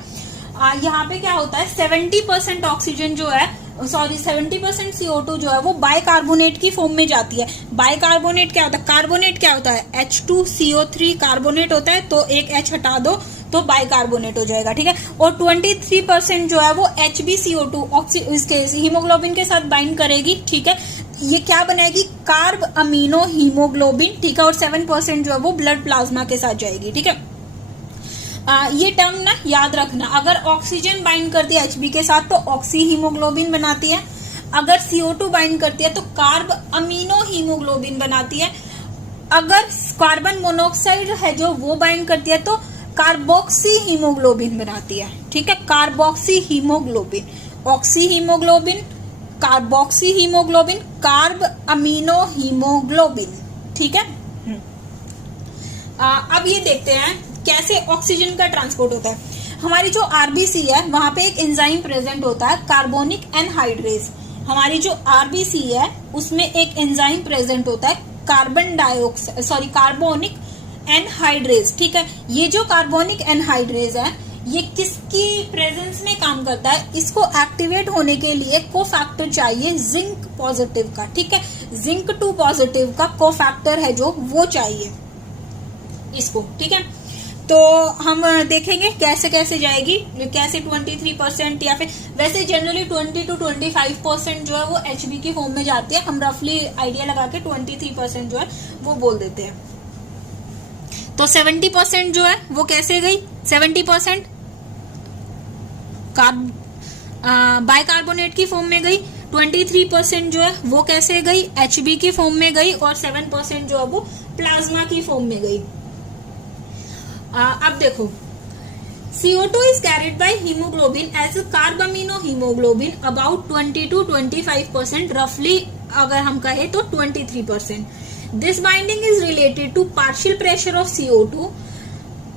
यहाँ पे क्या होता है, 70% ऑक्सीजन जो है सॉरी 70% CO2 जो है वो बाइकार्बोनेट की फॉर्म में जाती है। बाइकार्बोनेट क्या होता है, कार्बोनेट क्या होता है, H2CO3 कार्बोनेट होता है, तो एक H हटा दो तो बाइकार्बोनेट हो जाएगा, ठीक है। और 23% जो है वो HbCO2 इसके हीमोग्लोबिन के साथ बाइंड करेगी, ठीक है। ये क्या बनाएगी, कार्ब अमीनो हीमोग्लोबिन, ठीक है। और 7% जो है वो ब्लड प्लाज्मा के साथ जाएगी, ठीक है। ये टर्म ना याद रखना, अगर ऑक्सीजन बाइंड करती है Hb के साथ तो ऑक्सी हीमोग्लोबिन बनाती है, अगर CO2 बाइंड करती है तो कार्ब अमीनो हीमोग्लोबिन बनाती है, अगर कार्बन मोनोऑक्साइड है जो वो बाइंड करती है तो कार्बोक्सी हीमोग्लोबिन बनाती है, ठीक है। Carboxy haemoglobin, oxy haemoglobin, carboxy haemoglobin, carb amino haemoglobin, ठीक है। अब ये देखते हैं कैसे ऑक्सीजन का ट्रांसपोर्ट होता है। हमारी जो आरबीसी है वहां पे एक एंजाइम प्रेजेंट होता है, कार्बोनिक एनहाइड्रेज। हमारी जो आरबीसी है उसमें एक एंजाइम प्रेजेंट होता है, कार्बोनिक एनहाइड्रेज, ठीक है। ये जो कार्बोनिक एनहाइड्रेज है ये किसकी प्रेजेंस में काम करता है, इसको एक्टिवेट होने के लिए कोफैक्टर चाहिए जिंक पॉजिटिव का, ठीक है। जिंक 2 पॉजिटिव का कोफैक्टर है जो वो चाहिए इसको, ठीक है। तो हम देखेंगे कैसे कैसे जाएगी, कैसे 23% या फिर वैसे जनरली 20 to 25% जो है वो Hb की फॉर्म में जाती है। हम रफली आइडिया लगा के 23% जो है वो बोल देते हैं। तो 70% जो है वो कैसे गई, 70% बाइकार्बोनेट की फॉर्म में गई, 23% जो है वो कैसे गई, Hb की फॉर्म में गई, और 7% जो है वो प्लाज्मा की फॉर्म में गई। अब देखो CO2 is carried by hemoglobin as a carbamino hemoglobin about 20 to 25%, roughly अगर हम कहे तो 23%. This binding is related to partial pressure of CO2.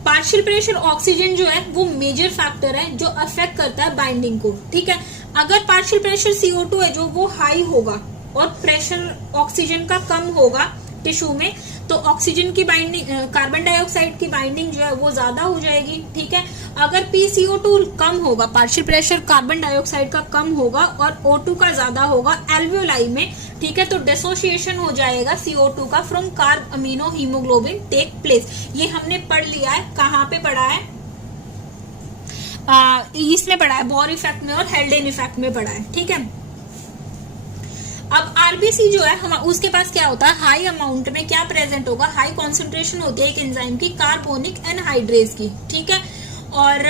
Partial pressure oxygen जो है वो मेजर फैक्टर है जो अफेक्ट करता है बाइंडिंग को, ठीक है। अगर पार्शियल प्रेशर CO2 है जो वो हाई होगा और प्रेशर ऑक्सीजन का कम होगा टिश्यू में, तो ऑक्सीजन की बाइंडिंग, कार्बन डाइऑक्साइड की बाइंडिंग जो है वो ज्यादा हो जाएगी, ठीक है। अगर PCO2 कम होगा, पार्शियल प्रेशर कार्बन डाइऑक्साइड का कम होगा और O2 का ज्यादा होगा एल्वियोलाई में, ठीक है, तो डिसोसिएशन हो जाएगा CO2 का from carbamino haemoglobin take place. ये हमने पढ़ लिया है, कहाँ पे पढ़ा है, इसमें पढ़ा है, बोर इफेक्ट में और हेल्डेन इफेक्ट में पढ़ा है, ठीक है। अब आरबीसी जो है हम उसके पास क्या होता है, हाई अमाउंट में क्या प्रेजेंट होगा, हाई कॉन्सेंट्रेशन होती है एक एंजाइम की, कार्बोनिक एनहाइड्रेज की, ठीक है। और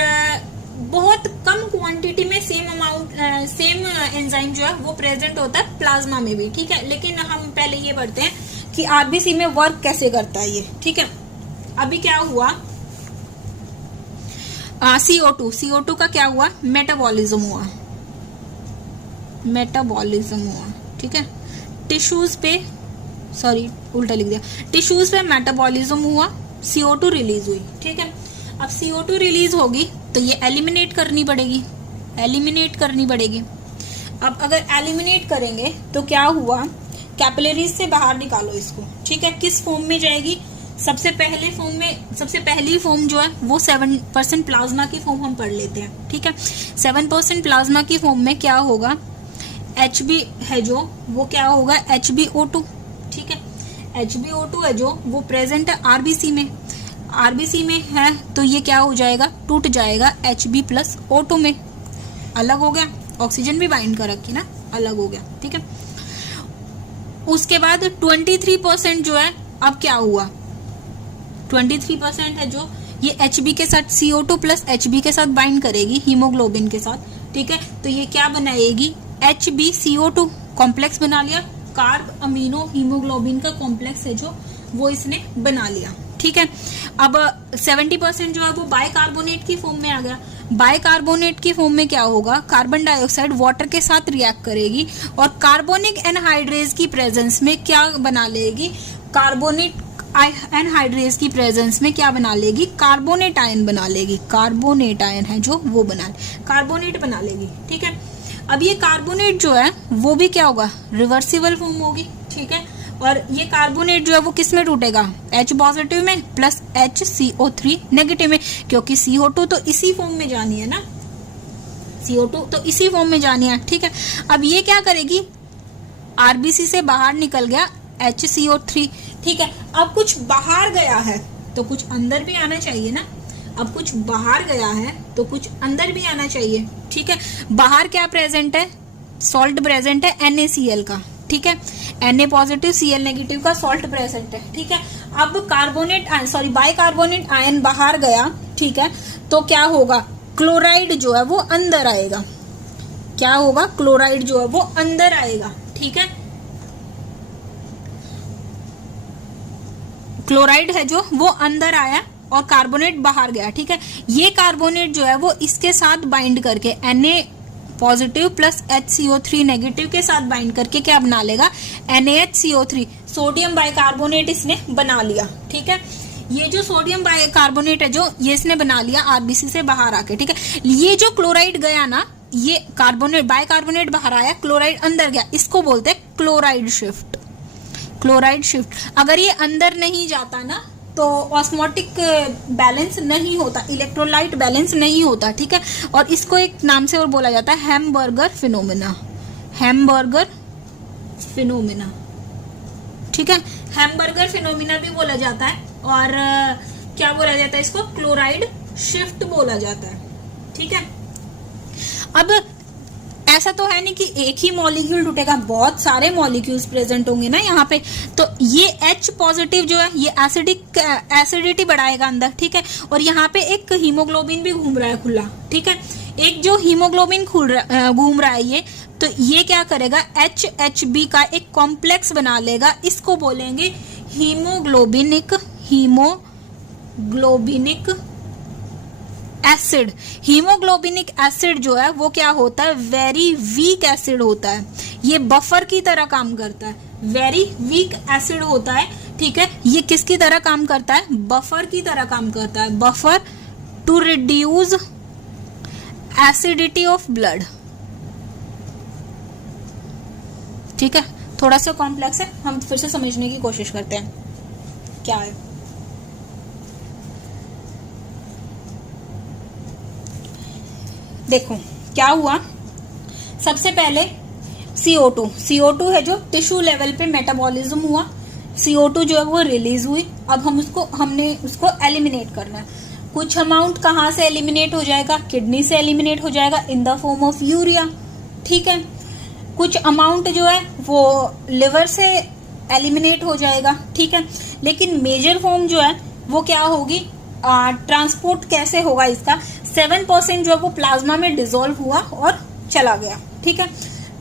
बहुत कम क्वांटिटी में सेम एंजाइम जो है वो प्रेजेंट होता है प्लाज्मा में भी, ठीक है। लेकिन हम पहले ये पढ़ते हैं कि आरबीसी में वर्क कैसे करता है ये, ठीक है। अभी क्या हुआ, CO2 का क्या हुआ, मेटाबॉलिज्म हुआ, ठीक है। टिश्यूज पे, सॉरी उल्टा लिख दिया, टिश्यूज पे मेटाबॉलिज्म हुआ, CO2 रिलीज हुई, ठीक है। अब CO2 रिलीज होगी तो ये एलिमिनेट करनी पड़ेगी। अब अगर एलिमिनेट करेंगे तो क्या हुआ, कैपिलरीज से बाहर निकालो इसको, ठीक है। किस फॉर्म में जाएगी, सबसे पहली फॉर्म जो है वो 7% प्लाज्मा की फॉर्म हम पढ़ लेते हैं, ठीक है। 7% प्लाज्मा की फॉर्म में क्या होगा, Hb है जो वो क्या होगा, HbO2, ठीक है। HbO2 है जो वो प्रेजेंट है आरबीसी में है, तो ये क्या हो जाएगा, टूट जाएगा Hb प्लस O2 में, अलग हो गया, ऑक्सीजन भी बाइंड कर रखी ना, अलग हो गया, ठीक है। उसके बाद 23% जो है, अब क्या हुआ, 23% है जो ये Hb के साथ CO2 प्लस Hb के साथ बाइंड करेगी हीमोग्लोबिन के साथ, ठीक है। तो ये क्या बनाएगी, HbCO2 कॉम्प्लेक्स बना लिया, कार्ब अमीनो हीमोग्लोबिन का कॉम्प्लेक्स है जो वो इसने बना लिया, ठीक है। अब 70% जो है वो बाइकार्बोनेट की फॉर्म में आ गया। बाइकार्बोनेट की फॉर्म में क्या होगा, कार्बन डाइऑक्साइड वाटर के साथ रिएक्ट करेगी और कार्बोनिक एनहाइड्रेज की प्रेजेंस में क्या बना लेगी, कार्बोनेट एनहाइड्रेज की प्रेजेंस में क्या बना लेगी, कार्बोनेट आयन बना लेगी, कार्बोनेट आयन है जो वो कार्बोनेट बना लेगी, ठीक है। अब ये कार्बोनेट जो है वो भी क्या होगा, रिवर्सिबल फॉर्म होगी, ठीक है। और ये कार्बोनेट जो है वो किस में टूटेगा, H पॉजिटिव में प्लस HCO3 नेगेटिव में, क्योंकि CO2 तो इसी फॉर्म में जानी है ना, CO2 तो इसी फॉर्म में जानी है, ठीक है। अब ये क्या करेगी, आरबीसी से बाहर निकल गया HCO3, ठीक है। अब कुछ बाहर गया है तो कुछ अंदर भी आना चाहिए ना, अब कुछ बाहर गया है तो कुछ अंदर भी आना चाहिए, ठीक है। बाहर क्या प्रेजेंट है, सॉल्ट प्रेजेंट है NaCl का, ठीक है, Na पॉजिटिव Cl नेगेटिव का सॉल्ट प्रेजेंट है, ठीक है। अब बाइकार्बोनेट आयन बाहर गया, ठीक है, तो क्या होगा, क्लोराइड जो है वो अंदर आएगा, क्या होगा, क्लोराइड जो है वो अंदर आएगा, ठीक है। क्लोराइड है जो वो अंदर आया और कार्बोनेट बाहर गया, ठीक है। ये कार्बोनेट जो है वो इसके साथ बाइंड करके Na positive plus HCO3 negative के साथ बाइंड करके क्या बना लेगा, NaHCO3, सोडियम बाइकार्बोनेट इसने बना लिया, ठीक है। ये जो सोडियम बाइकार्बोनेट है जो ये इसने बना लिया आरबीसी से बाहर आके, ठीक है। ये जो क्लोराइड गया ना, ये कार्बोनेट बाइकार्बोनेट बाहर आया, क्लोराइड अंदर गया, इसको बोलते हैं क्लोराइड शिफ्ट, क्लोराइड शिफ्ट। अगर ये अंदर नहीं जाता ना तो ऑस्मोटिक बैलेंस नहीं होता, इलेक्ट्रोलाइट बैलेंस नहीं होता, ठीक है। और इसको एक नाम से और बोला जाता है हैमबर्गर फिनोमेना, हैमबर्गर फिनोमेना, ठीक है। हैमबर्गर फिनोमेना भी बोला जाता है और क्या बोला जाता है इसको, क्लोराइड शिफ्ट बोला जाता है, ठीक है। अब ऐसा तो है नहीं कि एक ही मॉलिक्यूल टूटेगा, बहुत सारे मॉलिक्यूल्स प्रेजेंट होंगे ना यहाँ पे, तो ये H पॉजिटिव जो है ये एसिडिटी बढ़ाएगा अंदर, ठीक है। और यहाँ पे एक हीमोग्लोबिन भी घूम रहा है खुला, ठीक है। एक जो हीमोग्लोबिन घूम रहा है ये, तो ये क्या करेगा, HHB का एक कॉम्प्लेक्स बना लेगा, इसको बोलेंगे हीमोग्लोबिनिक एसिड। हीमोग्लोबिनिक एसिड जो है वो क्या होता है, वेरी वीक एसिड होता है, ये बफर की तरह काम करता है, वेरी वीक एसिड होता है, ठीक है। ये किसकी तरह काम करता है, बफर की तरह काम करता है, buffer to reduce acidity of blood, ठीक है। थोड़ा सा कॉम्प्लेक्स है, हम फिर से समझने की कोशिश करते हैं क्या है। देखो क्या हुआ, सबसे पहले CO2 है जो टिश्यू लेवल पे मेटाबॉलिज्म हुआ, CO2 जो है वो रिलीज हुई। अब हमने उसको एलिमिनेट करना है। कुछ अमाउंट कहाँ से एलिमिनेट हो जाएगा, किडनी से एलिमिनेट हो जाएगा in the form of urea, ठीक है। कुछ अमाउंट जो है वो लिवर से एलिमिनेट हो जाएगा, ठीक है। लेकिन मेजर फॉर्म जो है वो क्या होगी, ट्रांसपोर्ट कैसे होगा इसका, 7% जो है वो प्लाज्मा में डिसॉल्व हुआ और चला गया, ठीक है।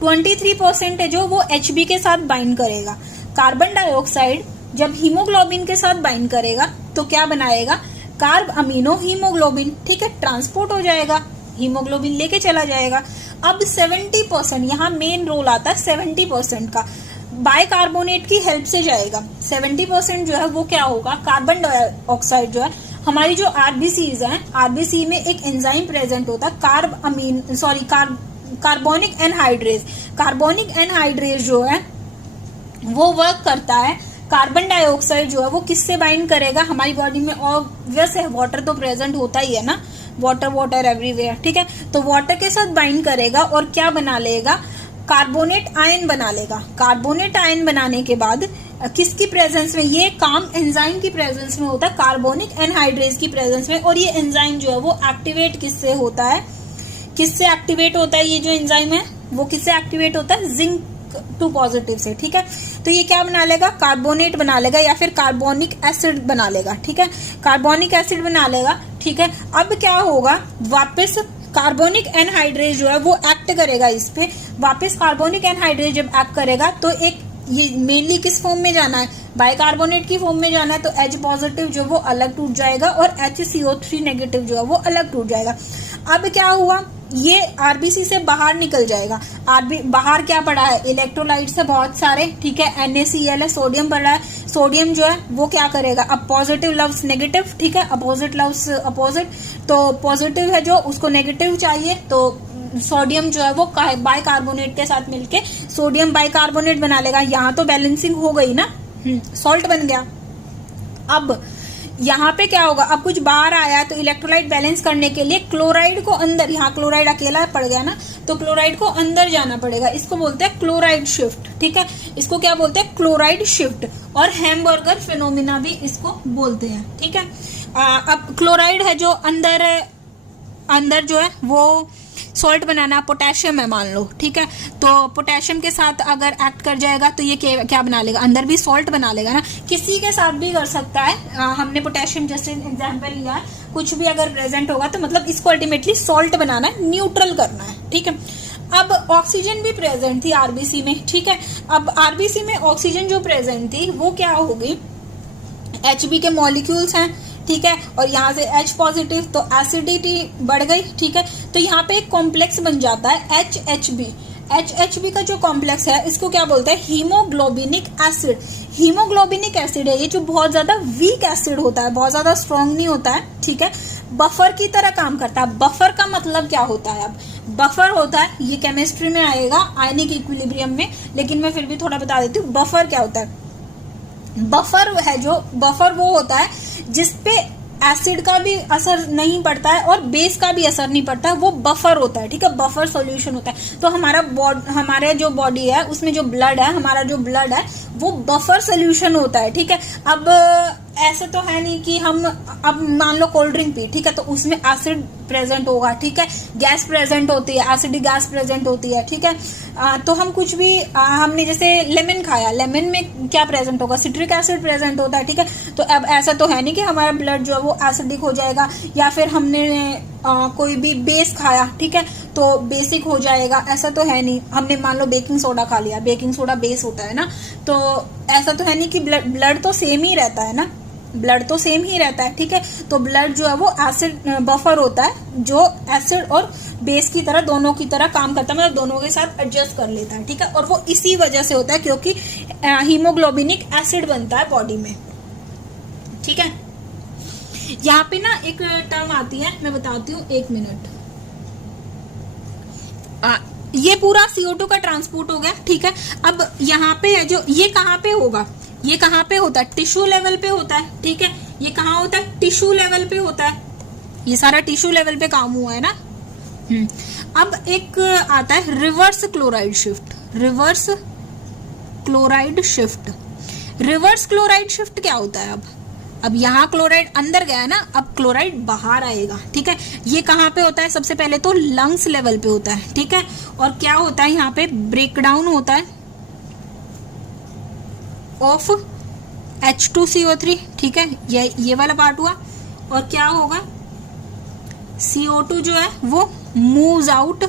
23% है जो वो HB के साथ बाइंड करेगा। कार्बन डाइऑक्साइड जब हीमोग्लोबिन के साथ बाइंड करेगा तो क्या बनाएगा, कार्ब अमीनो हीमोग्लोबिन, ठीक है, ट्रांसपोर्ट हो जाएगा, हीमोग्लोबिन लेके चला जाएगा। अब 70%, यहाँ मेन रोल आता है 70% का, बाइकार्बोनेट की हेल्प से जाएगा। 70% जो है वो क्या होगा, कार्बन डाइऑक्साइड जो है, हमारी जो आरबीसीज हैं, आरबीसी में एक एंजाइम प्रेजेंट होता है कार्बोनिक एनहाइड्रेज। कार्बोनिक एनहाइड्रेज जो है वो वर्क करता है, कार्बन डाइऑक्साइड जो है वो किससे बाइंड करेगा, हमारी बॉडी में ऑब्वियस है वाटर तो प्रेजेंट होता ही है ना, वाटर एवरीवेयर, ठीक है। तो वाटर के साथ बाइंड करेगा और क्या बना लेगा, कार्बोनेट आयन बना लेगा। कार्बोनेट आयन बनाने के बाद किसकी प्रेजेंस में, ये काम एंजाइम की प्रेजेंस में होता है, कार्बोनिक एनहाइड्रेज की प्रेजेंस में। और ये एंजाइम जो है वो एक्टिवेट किससे होता है, किससे एक्टिवेट होता है, ये जो एंजाइम है वो किससे एक्टिवेट होता है, जिंक 2 पॉजिटिव से, ठीक है। तो ये क्या बना लेगा, कार्बोनेट बना लेगा या फिर कार्बोनिक एसिड बना लेगा, ठीक है, कार्बोनिक एसिड बना लेगा, ठीक है। अब क्या होगा, वापस कार्बोनिक एनहाइड्रेज जो है वो एक्ट करेगा इस पे, वापस कार्बोनिक एनहाइड्रेज जब एक्ट करेगा तो एक ये मेनली किस फॉर्म में जाना है, बाइकार्बोनेट की फॉर्म में जाना है, तो H पॉजिटिव जो वो अलग टूट जाएगा और HCO3 नेगेटिव जो है वो अलग टूट जाएगा। अब क्या हुआ, ये आरबीसी से बाहर निकल जाएगा। बाहर क्या पड़ा है, इलेक्ट्रोलाइट्स है बहुत सारे, ठीक है, NaCl है, सोडियम पड़ा है। सोडियम जो है वो क्या करेगा, अब पॉजिटिव लव्स नेगेटिव, ठीक है, अपोजिट लव्स अपोजिट, तो पॉजिटिव है जो उसको नेगेटिव चाहिए, तो सोडियम जो है वो बाइकार्बोनेट के साथ मिलके सोडियम बाइकार्बोनेट बना लेगा। यहाँ तो बैलेंसिंग हो गई ना, सॉल्ट बन गया। अब यहाँ पे क्या होगा, अब कुछ बाहर आया तो इलेक्ट्रोलाइट बैलेंस करने के लिए क्लोराइड को अंदर, यहाँ क्लोराइड अकेला पड़ गया ना, तो क्लोराइड को अंदर जाना पड़ेगा। इसको बोलते हैं क्लोराइड शिफ्ट, ठीक है, इसको क्या बोलते हैं, क्लोराइड शिफ्ट, और हैमबर्गर फिनोमिना भी इसको बोलते हैं, ठीक है। अब क्लोराइड है जो अंदर जो है वो सॉल्ट बनाना, पोटेशियम है मान लो, ठीक है, तो पोटेशियम के साथ अगर एक्ट कर जाएगा तो ये क्या बना लेगा, अंदर भी सॉल्ट बना लेगा ना, किसी के साथ भी कर सकता है। हमने पोटेशियम जैसे एग्जांपल लिया है, कुछ भी अगर प्रेजेंट होगा तो मतलब इसको अल्टीमेटली सॉल्ट बनाना है, न्यूट्रल करना है, ठीक है। अब ऑक्सीजन भी प्रेजेंट थी आरबीसी में, ठीक है। अब आरबीसी में ऑक्सीजन जो प्रेजेंट थी वो क्या होगी, Hb के मॉलिक्यूल्स हैं, ठीक है, और यहाँ से H पॉजिटिव, तो एसिडिटी बढ़ गई, ठीक है। तो यहाँ पे एक कॉम्प्लेक्स बन जाता है HHB। HHB का जो कॉम्प्लेक्स है इसको क्या बोलते हैं, हीमोग्लोबिनिक एसिड। हीमोग्लोबिनिक एसिड है ये, जो बहुत ज्यादा वीक एसिड होता है, बहुत ज्यादा स्ट्रॉन्ग नहीं होता है, ठीक है, बफर की तरह काम करता है। बफर का मतलब क्या होता है, अब बफर होता है, ये केमिस्ट्री में आएगा आयनिक इक्विलिब्रियम में, लेकिन मैं फिर भी थोड़ा बता देती हूँ बफर क्या होता है। बफर है जो, बफर वो होता है जिसपे एसिड का भी असर नहीं पड़ता है और बेस का भी असर नहीं पड़ता है, वो बफर होता है, ठीक है, बफर सॉल्यूशन होता है। तो हमारे जो बॉडी है उसमें जो ब्लड है, हमारा जो ब्लड है वो बफर सोल्यूशन होता है, ठीक है। अब ऐसा तो है नहीं कि हम, अब मान लो कोल्ड ड्रिंक पी, ठीक है, तो उसमें एसिड प्रेजेंट होगा, ठीक है, गैस प्रेजेंट होती है, एसिडिक गैस प्रेजेंट होती है, ठीक है। तो हम कुछ भी हमने जैसे लेमन खाया, लेमन में क्या प्रेजेंट होगा, सिट्रिक एसिड प्रेजेंट होता है, ठीक है। तो अब ऐसा तो है नहीं कि हमारा ब्लड जो है वो एसिडिक हो जाएगा, या फिर हमने कोई भी बेस खाया, ठीक है, तो बेसिक हो जाएगा, ऐसा तो है नहीं। हमने मान लो बेकिंग सोडा खा लिया, बेकिंग सोडा बेस होता है ना, तो ऐसा तो है नहीं कि ब्लड तो सेम ही रहता है ना, ब्लड तो सेम ही रहता है, ठीक है। तो ब्लड जो है वो एसिड बफर होता है जो एसिड और बेस की तरह, दोनों की तरह काम करता है, मतलब दोनों के साथ एडजस्ट कर लेता है, ठीक है। और वो इसी वजह से होता है क्योंकि हीमोग्लोबिनिक एसिड बनता है बॉडी में, ठीक है। यहाँ पे ना एक टर्म आती है, मैं बताती हूँ, 1 मिनट। ये पूरा CO2 का ट्रांसपोर्ट हो गया, ठीक है। अब यहाँ पे है जो, ये कहाँ पे होगा, ये कहाँ पे होता है, टिश्यू लेवल पे होता है, ठीक है। ये कहाँ होता है, टिश्यू लेवल पे होता है, ये सारा टिश्यू लेवल पे काम हुआ है ना। अब एक आता है reverse chloride shift. Reverse chloride shift, reverse chloride shift क्या होता है, अब यहाँ क्लोराइड अंदर गया ना, अब क्लोराइड बाहर आएगा, ठीक है। ये कहाँ पे होता है, सबसे पहले तो लंग्स लेवल पे होता है, ठीक है। और क्या होता है, यहाँ पे ब्रेकडाउन होता है ऑफ H2CO3, ठीक है, ये वाला पार्ट हुआ। और क्या होगा, CO2 जो है वो मूव्स आउट,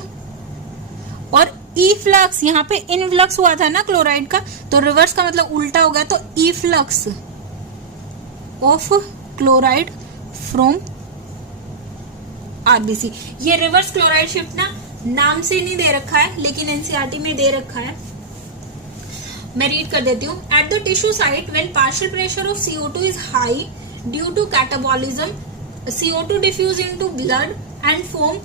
और इफ्लक्स, यहाँ पे इनफ्लक्स हुआ था ना क्लोराइड का, तो रिवर्स का मतलब उल्टा हो गया, तो efflux of chloride from RBC. ये रिवर्स क्लोराइड शिफ्ट ना नाम से नहीं दे रखा है, लेकिन एनसीईआरटी में दे रखा है, मैं रीड कर देती हूँ। At the tissue site when partial pressure of CO2 is high due to catabolism, CO2 diffuse into blood and form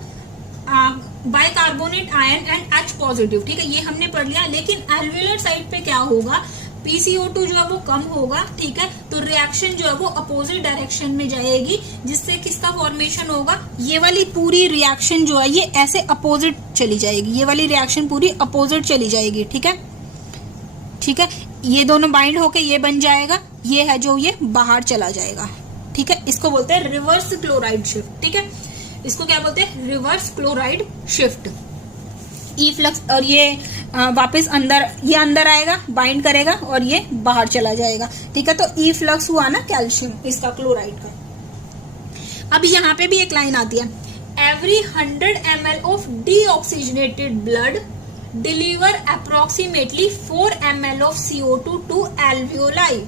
bicarbonate ion and H positive, ठीक है, ये हमने पढ़ लिया। लेकिन एल्वेलर साइड पे क्या होगा, PCO2 जो है वो कम होगा, ठीक है, तो रिएक्शन जो है वो अपोजिट डायरेक्शन में जाएगी, जिससे किसका फॉर्मेशन होगा, ये वाली पूरी रिएक्शन जो है ये ऐसे अपोजिट चली जाएगी, ये वाली रिएक्शन पूरी अपोजिट चली जाएगी, ठीक है, ठीक है। ये दोनों बाइंड होके ये बन जाएगा, ये है जो ये बाहर चला जाएगा, ठीक है। इसको बोलते हैं रिवर्स क्लोराइड शिफ्ट, ठीक है, इसको क्या बोलते हैं, रिवर्स क्लोराइड शिफ्ट। इफ्लक्स, और ये वापस अंदर, ये अंदर आएगा, बाइंड करेगा और ये बाहर चला जाएगा, ठीक है। तो इफ्लक्स हुआ ना कैल्शियम, इसका क्लोराइड का। अब यहाँ पे भी एक लाइन आती है, every 100 ml of deoxygenated blood deliver approximately 4 ml of CO2 to alveoli.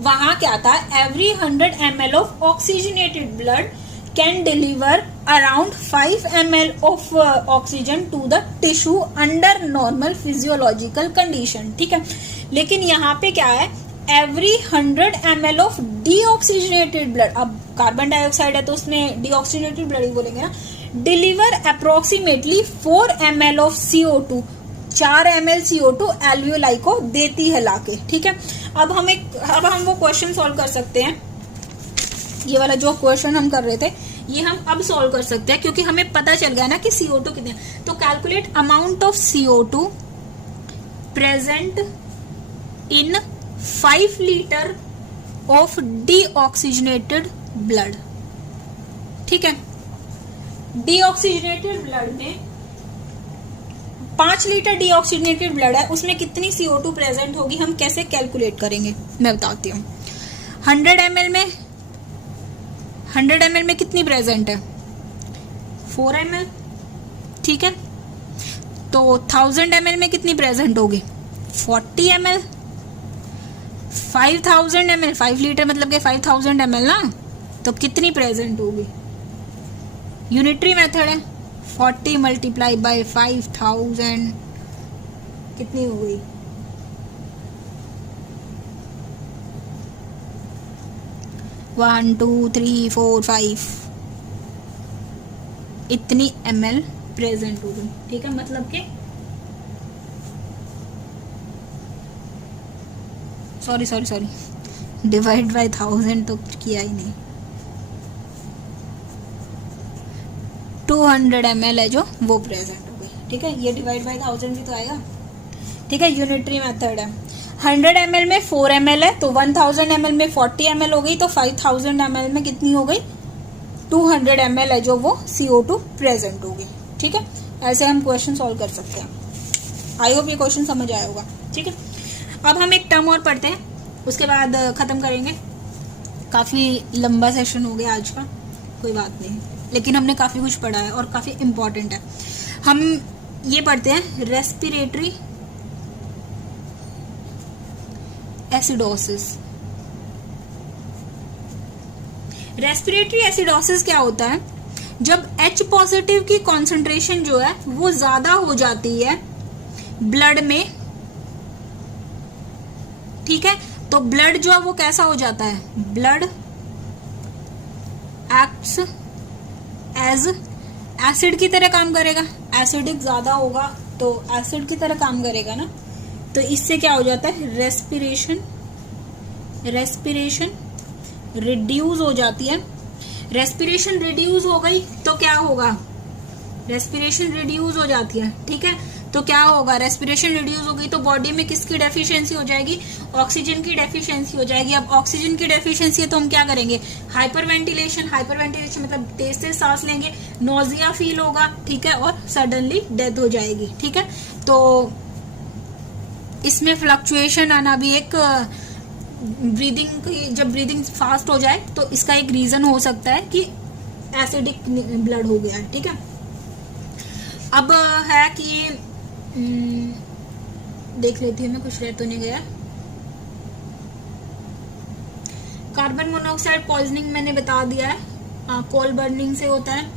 वहां क्या था, every 100 ml of oxygenated blood can deliver around 5 ml of oxygen to the tissue under normal physiological condition, ठीक है। लेकिन यहाँ पे क्या है, every 100 ml of deoxygenated blood, अब कार्बन डाइऑक्साइड है तो उसमें deoxygenated blood ही बोलेंगे ना, deliver approximately 4 ml of CO2, 4 ml CO2 alveoli को देती है लाके, ठीक है। अब हम वो क्वेश्चन सॉल्व कर सकते हैं। ये वाला जो क्वेश्चन हम कर रहे थे ये हम अब सॉल्व कर सकते हैं, क्योंकि हमें पता चल गया ना कि CO2 कितने। तो calculate amount of CO2 present in 5 litre of deoxygenated blood. ठीक है, डीऑक्सीजनेटेड ब्लड में 5 लीटर डीऑक्सीजनेटेड ब्लड है, उसमें कितनी CO2 प्रेजेंट होगी, हम कैसे कैलकुलेट करेंगे मैं बताती हूँ। 100 ml में कितनी प्रेजेंट है, 4 ml। ठीक है, तो 1000 ml में कितनी प्रेजेंट होगी, 40 ml। 5000 ml, 5 लीटर मतलब के 5000 ml ना, तो कितनी प्रेजेंट होगी, यूनिटरी मेथड है। 40 मल्टीप्लाई बाय 5000 कितनी हो गई, 1 2 3 4 5 इतनी ml प्रेजेंट होगी। ठीक है, मतलब कि सॉरी डिवाइड बाय 1000 तो किया ही नहीं, 200 ml है जो वो प्रेजेंट हो गई। ठीक है, ये डिवाइड बाय 1000 भी तो आएगा। ठीक है, यूनिटरी मेथड है। 100 ml में 4 ml है, तो 1000 ml में 40 ml हो गई, तो 5000 ml में कितनी हो गई, 200 ml है जो वो CO2 प्रेजेंट होगी। ठीक है, ऐसे हम क्वेश्चन सॉल्व कर सकते हैं। आई होप ये क्वेश्चन समझ आया होगा। ठीक है, अब हम एक टर्म और पढ़ते हैं, उसके बाद खत्म करेंगे। काफी लंबा सेशन हो गया आज का, कोई बात नहीं, लेकिन हमने काफी कुछ पढ़ा है और काफी इंपॉर्टेंट है। हम ये पढ़ते हैं रेस्पिरेटरी एसिडोसिस। रेस्पिरेटरी एसिडोसिस क्या होता है, जब H पॉजिटिव की कॉन्सेंट्रेशन जो है वो ज्यादा हो जाती है ब्लड में। ठीक है, तो ब्लड जो है वो कैसा हो जाता है, ब्लड एक्ट्स एज एसिड की तरह काम करेगा। एसिडिक ज्यादा होगा तो एसिड की तरह काम करेगा ना, तो इससे क्या हो जाता है, रेस्पिरेशन रिड्यूस हो जाती है। रेस्पिरेशन रिड्यूस हो गई तो क्या होगा, रेस्पिरेशन रिड्यूस हो जाती है। ठीक है, तो क्या होगा, रेस्पिरेशन रिड्यूस हो गई तो बॉडी में किसकी डेफिशिएंसी हो जाएगी, ऑक्सीजन की डेफिशिएंसी हो जाएगी। अब ऑक्सीजन की डेफिशिएंसी है तो हम क्या करेंगे, हाइपरवेंटिलेशन मतलब तेज से सांस लेंगे, नोजिया फील होगा। ठीक है, और सडनली डेथ हो जाएगी। ठीक है, तो इसमें फ्लक्चुएशन आना भी एक ब्रीदिंग की, जब ब्रीदिंग फास्ट हो जाए तो इसका एक रीजन हो सकता है कि एसिडिक ब्लड हो गया है। ठीक है, अब है कि देख लेती हूँ मैं, कुछ रह तो नहीं गया। कार्बन मोनोऑक्साइड पॉइजनिंग मैंने बता दिया है, कोल बर्निंग से होता है।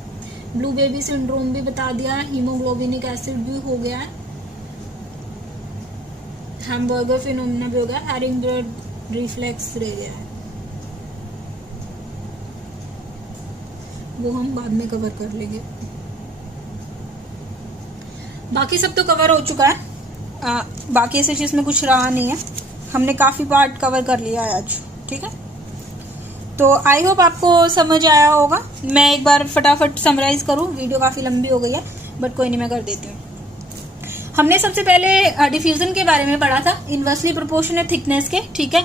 ब्लू बेबी सिंड्रोम भी बता दिया है, हीमोग्लोबिनिक एसिड भी हो गया है, हैमबर्गर फिनोमेना भी हो गया, हैरिंग ब्रेड रिफ्लेक्स रह गया है, वो हम बाद में कवर कर लेंगे। बाकी सब तो कवर हो चुका है, बाकी ऐसे चीज में कुछ रहा नहीं है, हमने काफी पार्ट कवर कर लिया है आज। ठीक है, तो आई होप आपको समझ आया होगा। मैं एक बार फटाफट समराइज करूं, वीडियो काफी लंबी हो गई है बट कोई नहीं, मैं कर देती हूँ। हमने सबसे पहले डिफ्यूजन के बारे में पढ़ा था, इनवर्सली प्रोपोर्शनल थिकनेस के। ठीक है,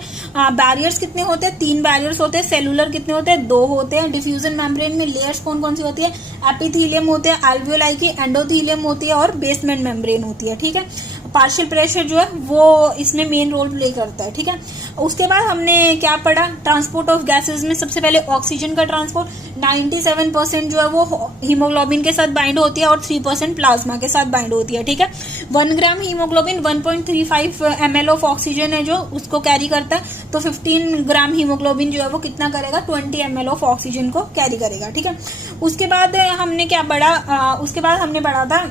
बैरियर्स कितने होते हैं, 3 बैरियर्स होते हैं। सेलुलर कितने होते हैं, 2 होते हैं। डिफ्यूजन मेम्ब्रेन में लेयर्स कौन कौन सी होती है, एपिथेलियम होते हैं, एल्वियोलाई की, एंडोथेलियम होती है और बेसमेंट मेम्ब्रेन होती है। ठीक है, पार्शियल प्रेशर जो है वो इसमें मेन रोल प्ले करता है। ठीक है, उसके बाद हमने क्या पढ़ा, ट्रांसपोर्ट ऑफ गैसेस में सबसे पहले ऑक्सीजन का ट्रांसपोर्ट। 97% जो है वो हीमोग्लोबिन के साथ बाइंड होती है और 3% प्लाज्मा के साथ बाइंड होती है। ठीक है, 1 ग्राम हीमोग्लोबिन 1.35 ml ऑफ ऑक्सीजन है जो उसको कैरी करता है, तो 15 ग्राम हीमोग्लोबिन जो है वो कितना करेगा, 20 ml ऑफ ऑक्सीजन को कैरी करेगा। ठीक है, उसके बाद हमने क्या पढ़ा, उसके बाद हमने पढ़ा था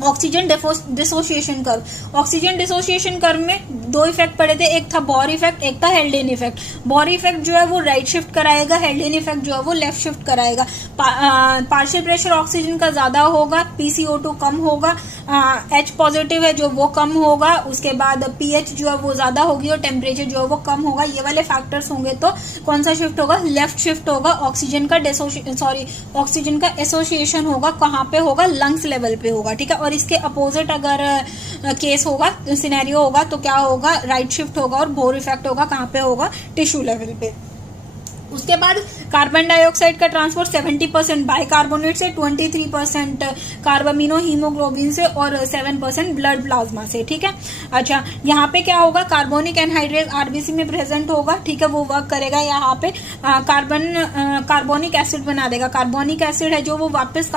oxygen dissociation curve. Oxygen dissociation curve में दो इफेक्ट पड़े थे, एक था बॉर इफेक्ट, एक था हेल्डेन इफेक्ट। बॉर इफेक्ट जो है वो राइट शिफ्ट कराएगा, हेल्डेन इफेक्ट जो है वो लेफ्ट शिफ्ट कराएगा। पार्शियल प्रेशर ऑक्सीजन का ज्यादा होगा, PCO2 कम होगा, H पॉजिटिव है जो वो कम होगा, उसके बाद pH जो है वो ज्यादा होगी और टेम्परेचर जो है वो कम होगा। ये वाले फैक्टर्स होंगे तो कौन सा शिफ्ट होगा? लेफ्ट शिफ्ट होगा। ऑक्सीजन का ऑक्सीजन का एसोसिएशन होगा, कहाँ पे होगा? लंग्स लेवल पे होगा, ठीक है। और इसके अपोजिट अगर केस होगा, सिनेरियो होगा तो क्या होगा? राइट शिफ्ट होगा और बोर इफेक्ट होगा, कहाँ पे होगा? टिश्यू लेवल पे। उसके बाद कार्बन डाइऑक्साइड का ट्रांसपोर्ट 70% बाइकार्बोनेट से, 23% कार्बामिनो हीमोग्लोबिन से और 7% ब्लड प्लाज्मा से, ठीक है। अच्छा, यहाँ पे क्या होगा? कार्बोनिक एनहाइड्रेज आरबीसी में प्रेजेंट होगा, ठीक है, वो वर्क करेगा यहाँ पे। कार्बोनिक एसिड बना देगा। कार्बोनिक एसिड है जो वो वापस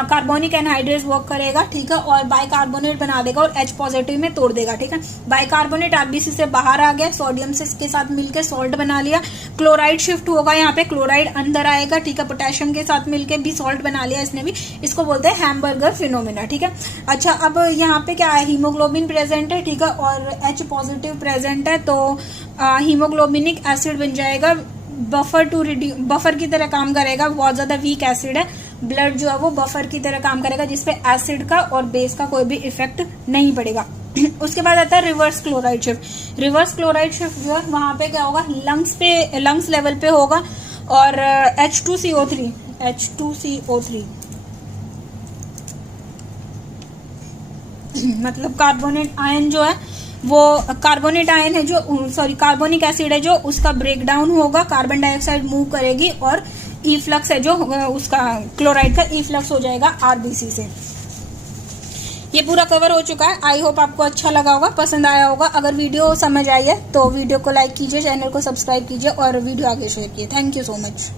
कार्बोनिक एनहाइड्रेज वर्क करेगा, ठीक है, और बाइकार्बोनेट बना देगा और H पॉजिटिव में तोड़ देगा, ठीक है। बाइकार्बोनेट आरबीसी से बाहर आ गया, सोडियम से इसके साथ मिलकर सॉल्ट बना लिया। क्लोराइड शिफ्ट होगा, यहाँ पे क्लोराइड अंदर आएगा, ठीक है, पोटेशियम के साथ मिलकर भी सॉल्ट बना लिया इसने भी। इसको बोलते हैं हैमबर्गर फिनोमेना, ठीक है। अच्छा, अब यहाँ पे क्या है? हीमोग्लोबिन प्रेजेंट है, ठीक है, और H पॉजिटिव प्रेजेंट है, तो हीमोग्लोबिनिक एसिड बन जाएगा। बफर की तरह काम करेगा, बहुत ज्यादा वीक एसिड है। ब्लड जो है वो बफर की तरह काम करेगा, जिसपे एसिड का और बेस का कोई भी इफेक्ट नहीं पड़ेगा। उसके बाद आता है reverse chloride shift. Reverse chloride shift जो है वहां पे क्या होगा? लंग्स लेवल पे होगा और H2CO3 मतलब कार्बोनेट आयन जो है वो कार्बोनेट आयन है जो कार्बोनिक एसिड है जो उसका ब्रेकडाउन होगा, कार्बन डाइऑक्साइड मूव करेगी और इफ्लक्स है जो उसका क्लोराइड का इफ्लक्स हो जाएगा आरबीसी से। ये पूरा कवर हो चुका है। आई होप आपको अच्छा लगा होगा, पसंद आया होगा। अगर वीडियो समझ आई है तो वीडियो को लाइक कीजिए, चैनल को सब्सक्राइब कीजिए और वीडियो आगे शेयर कीजिए। Thank you so much.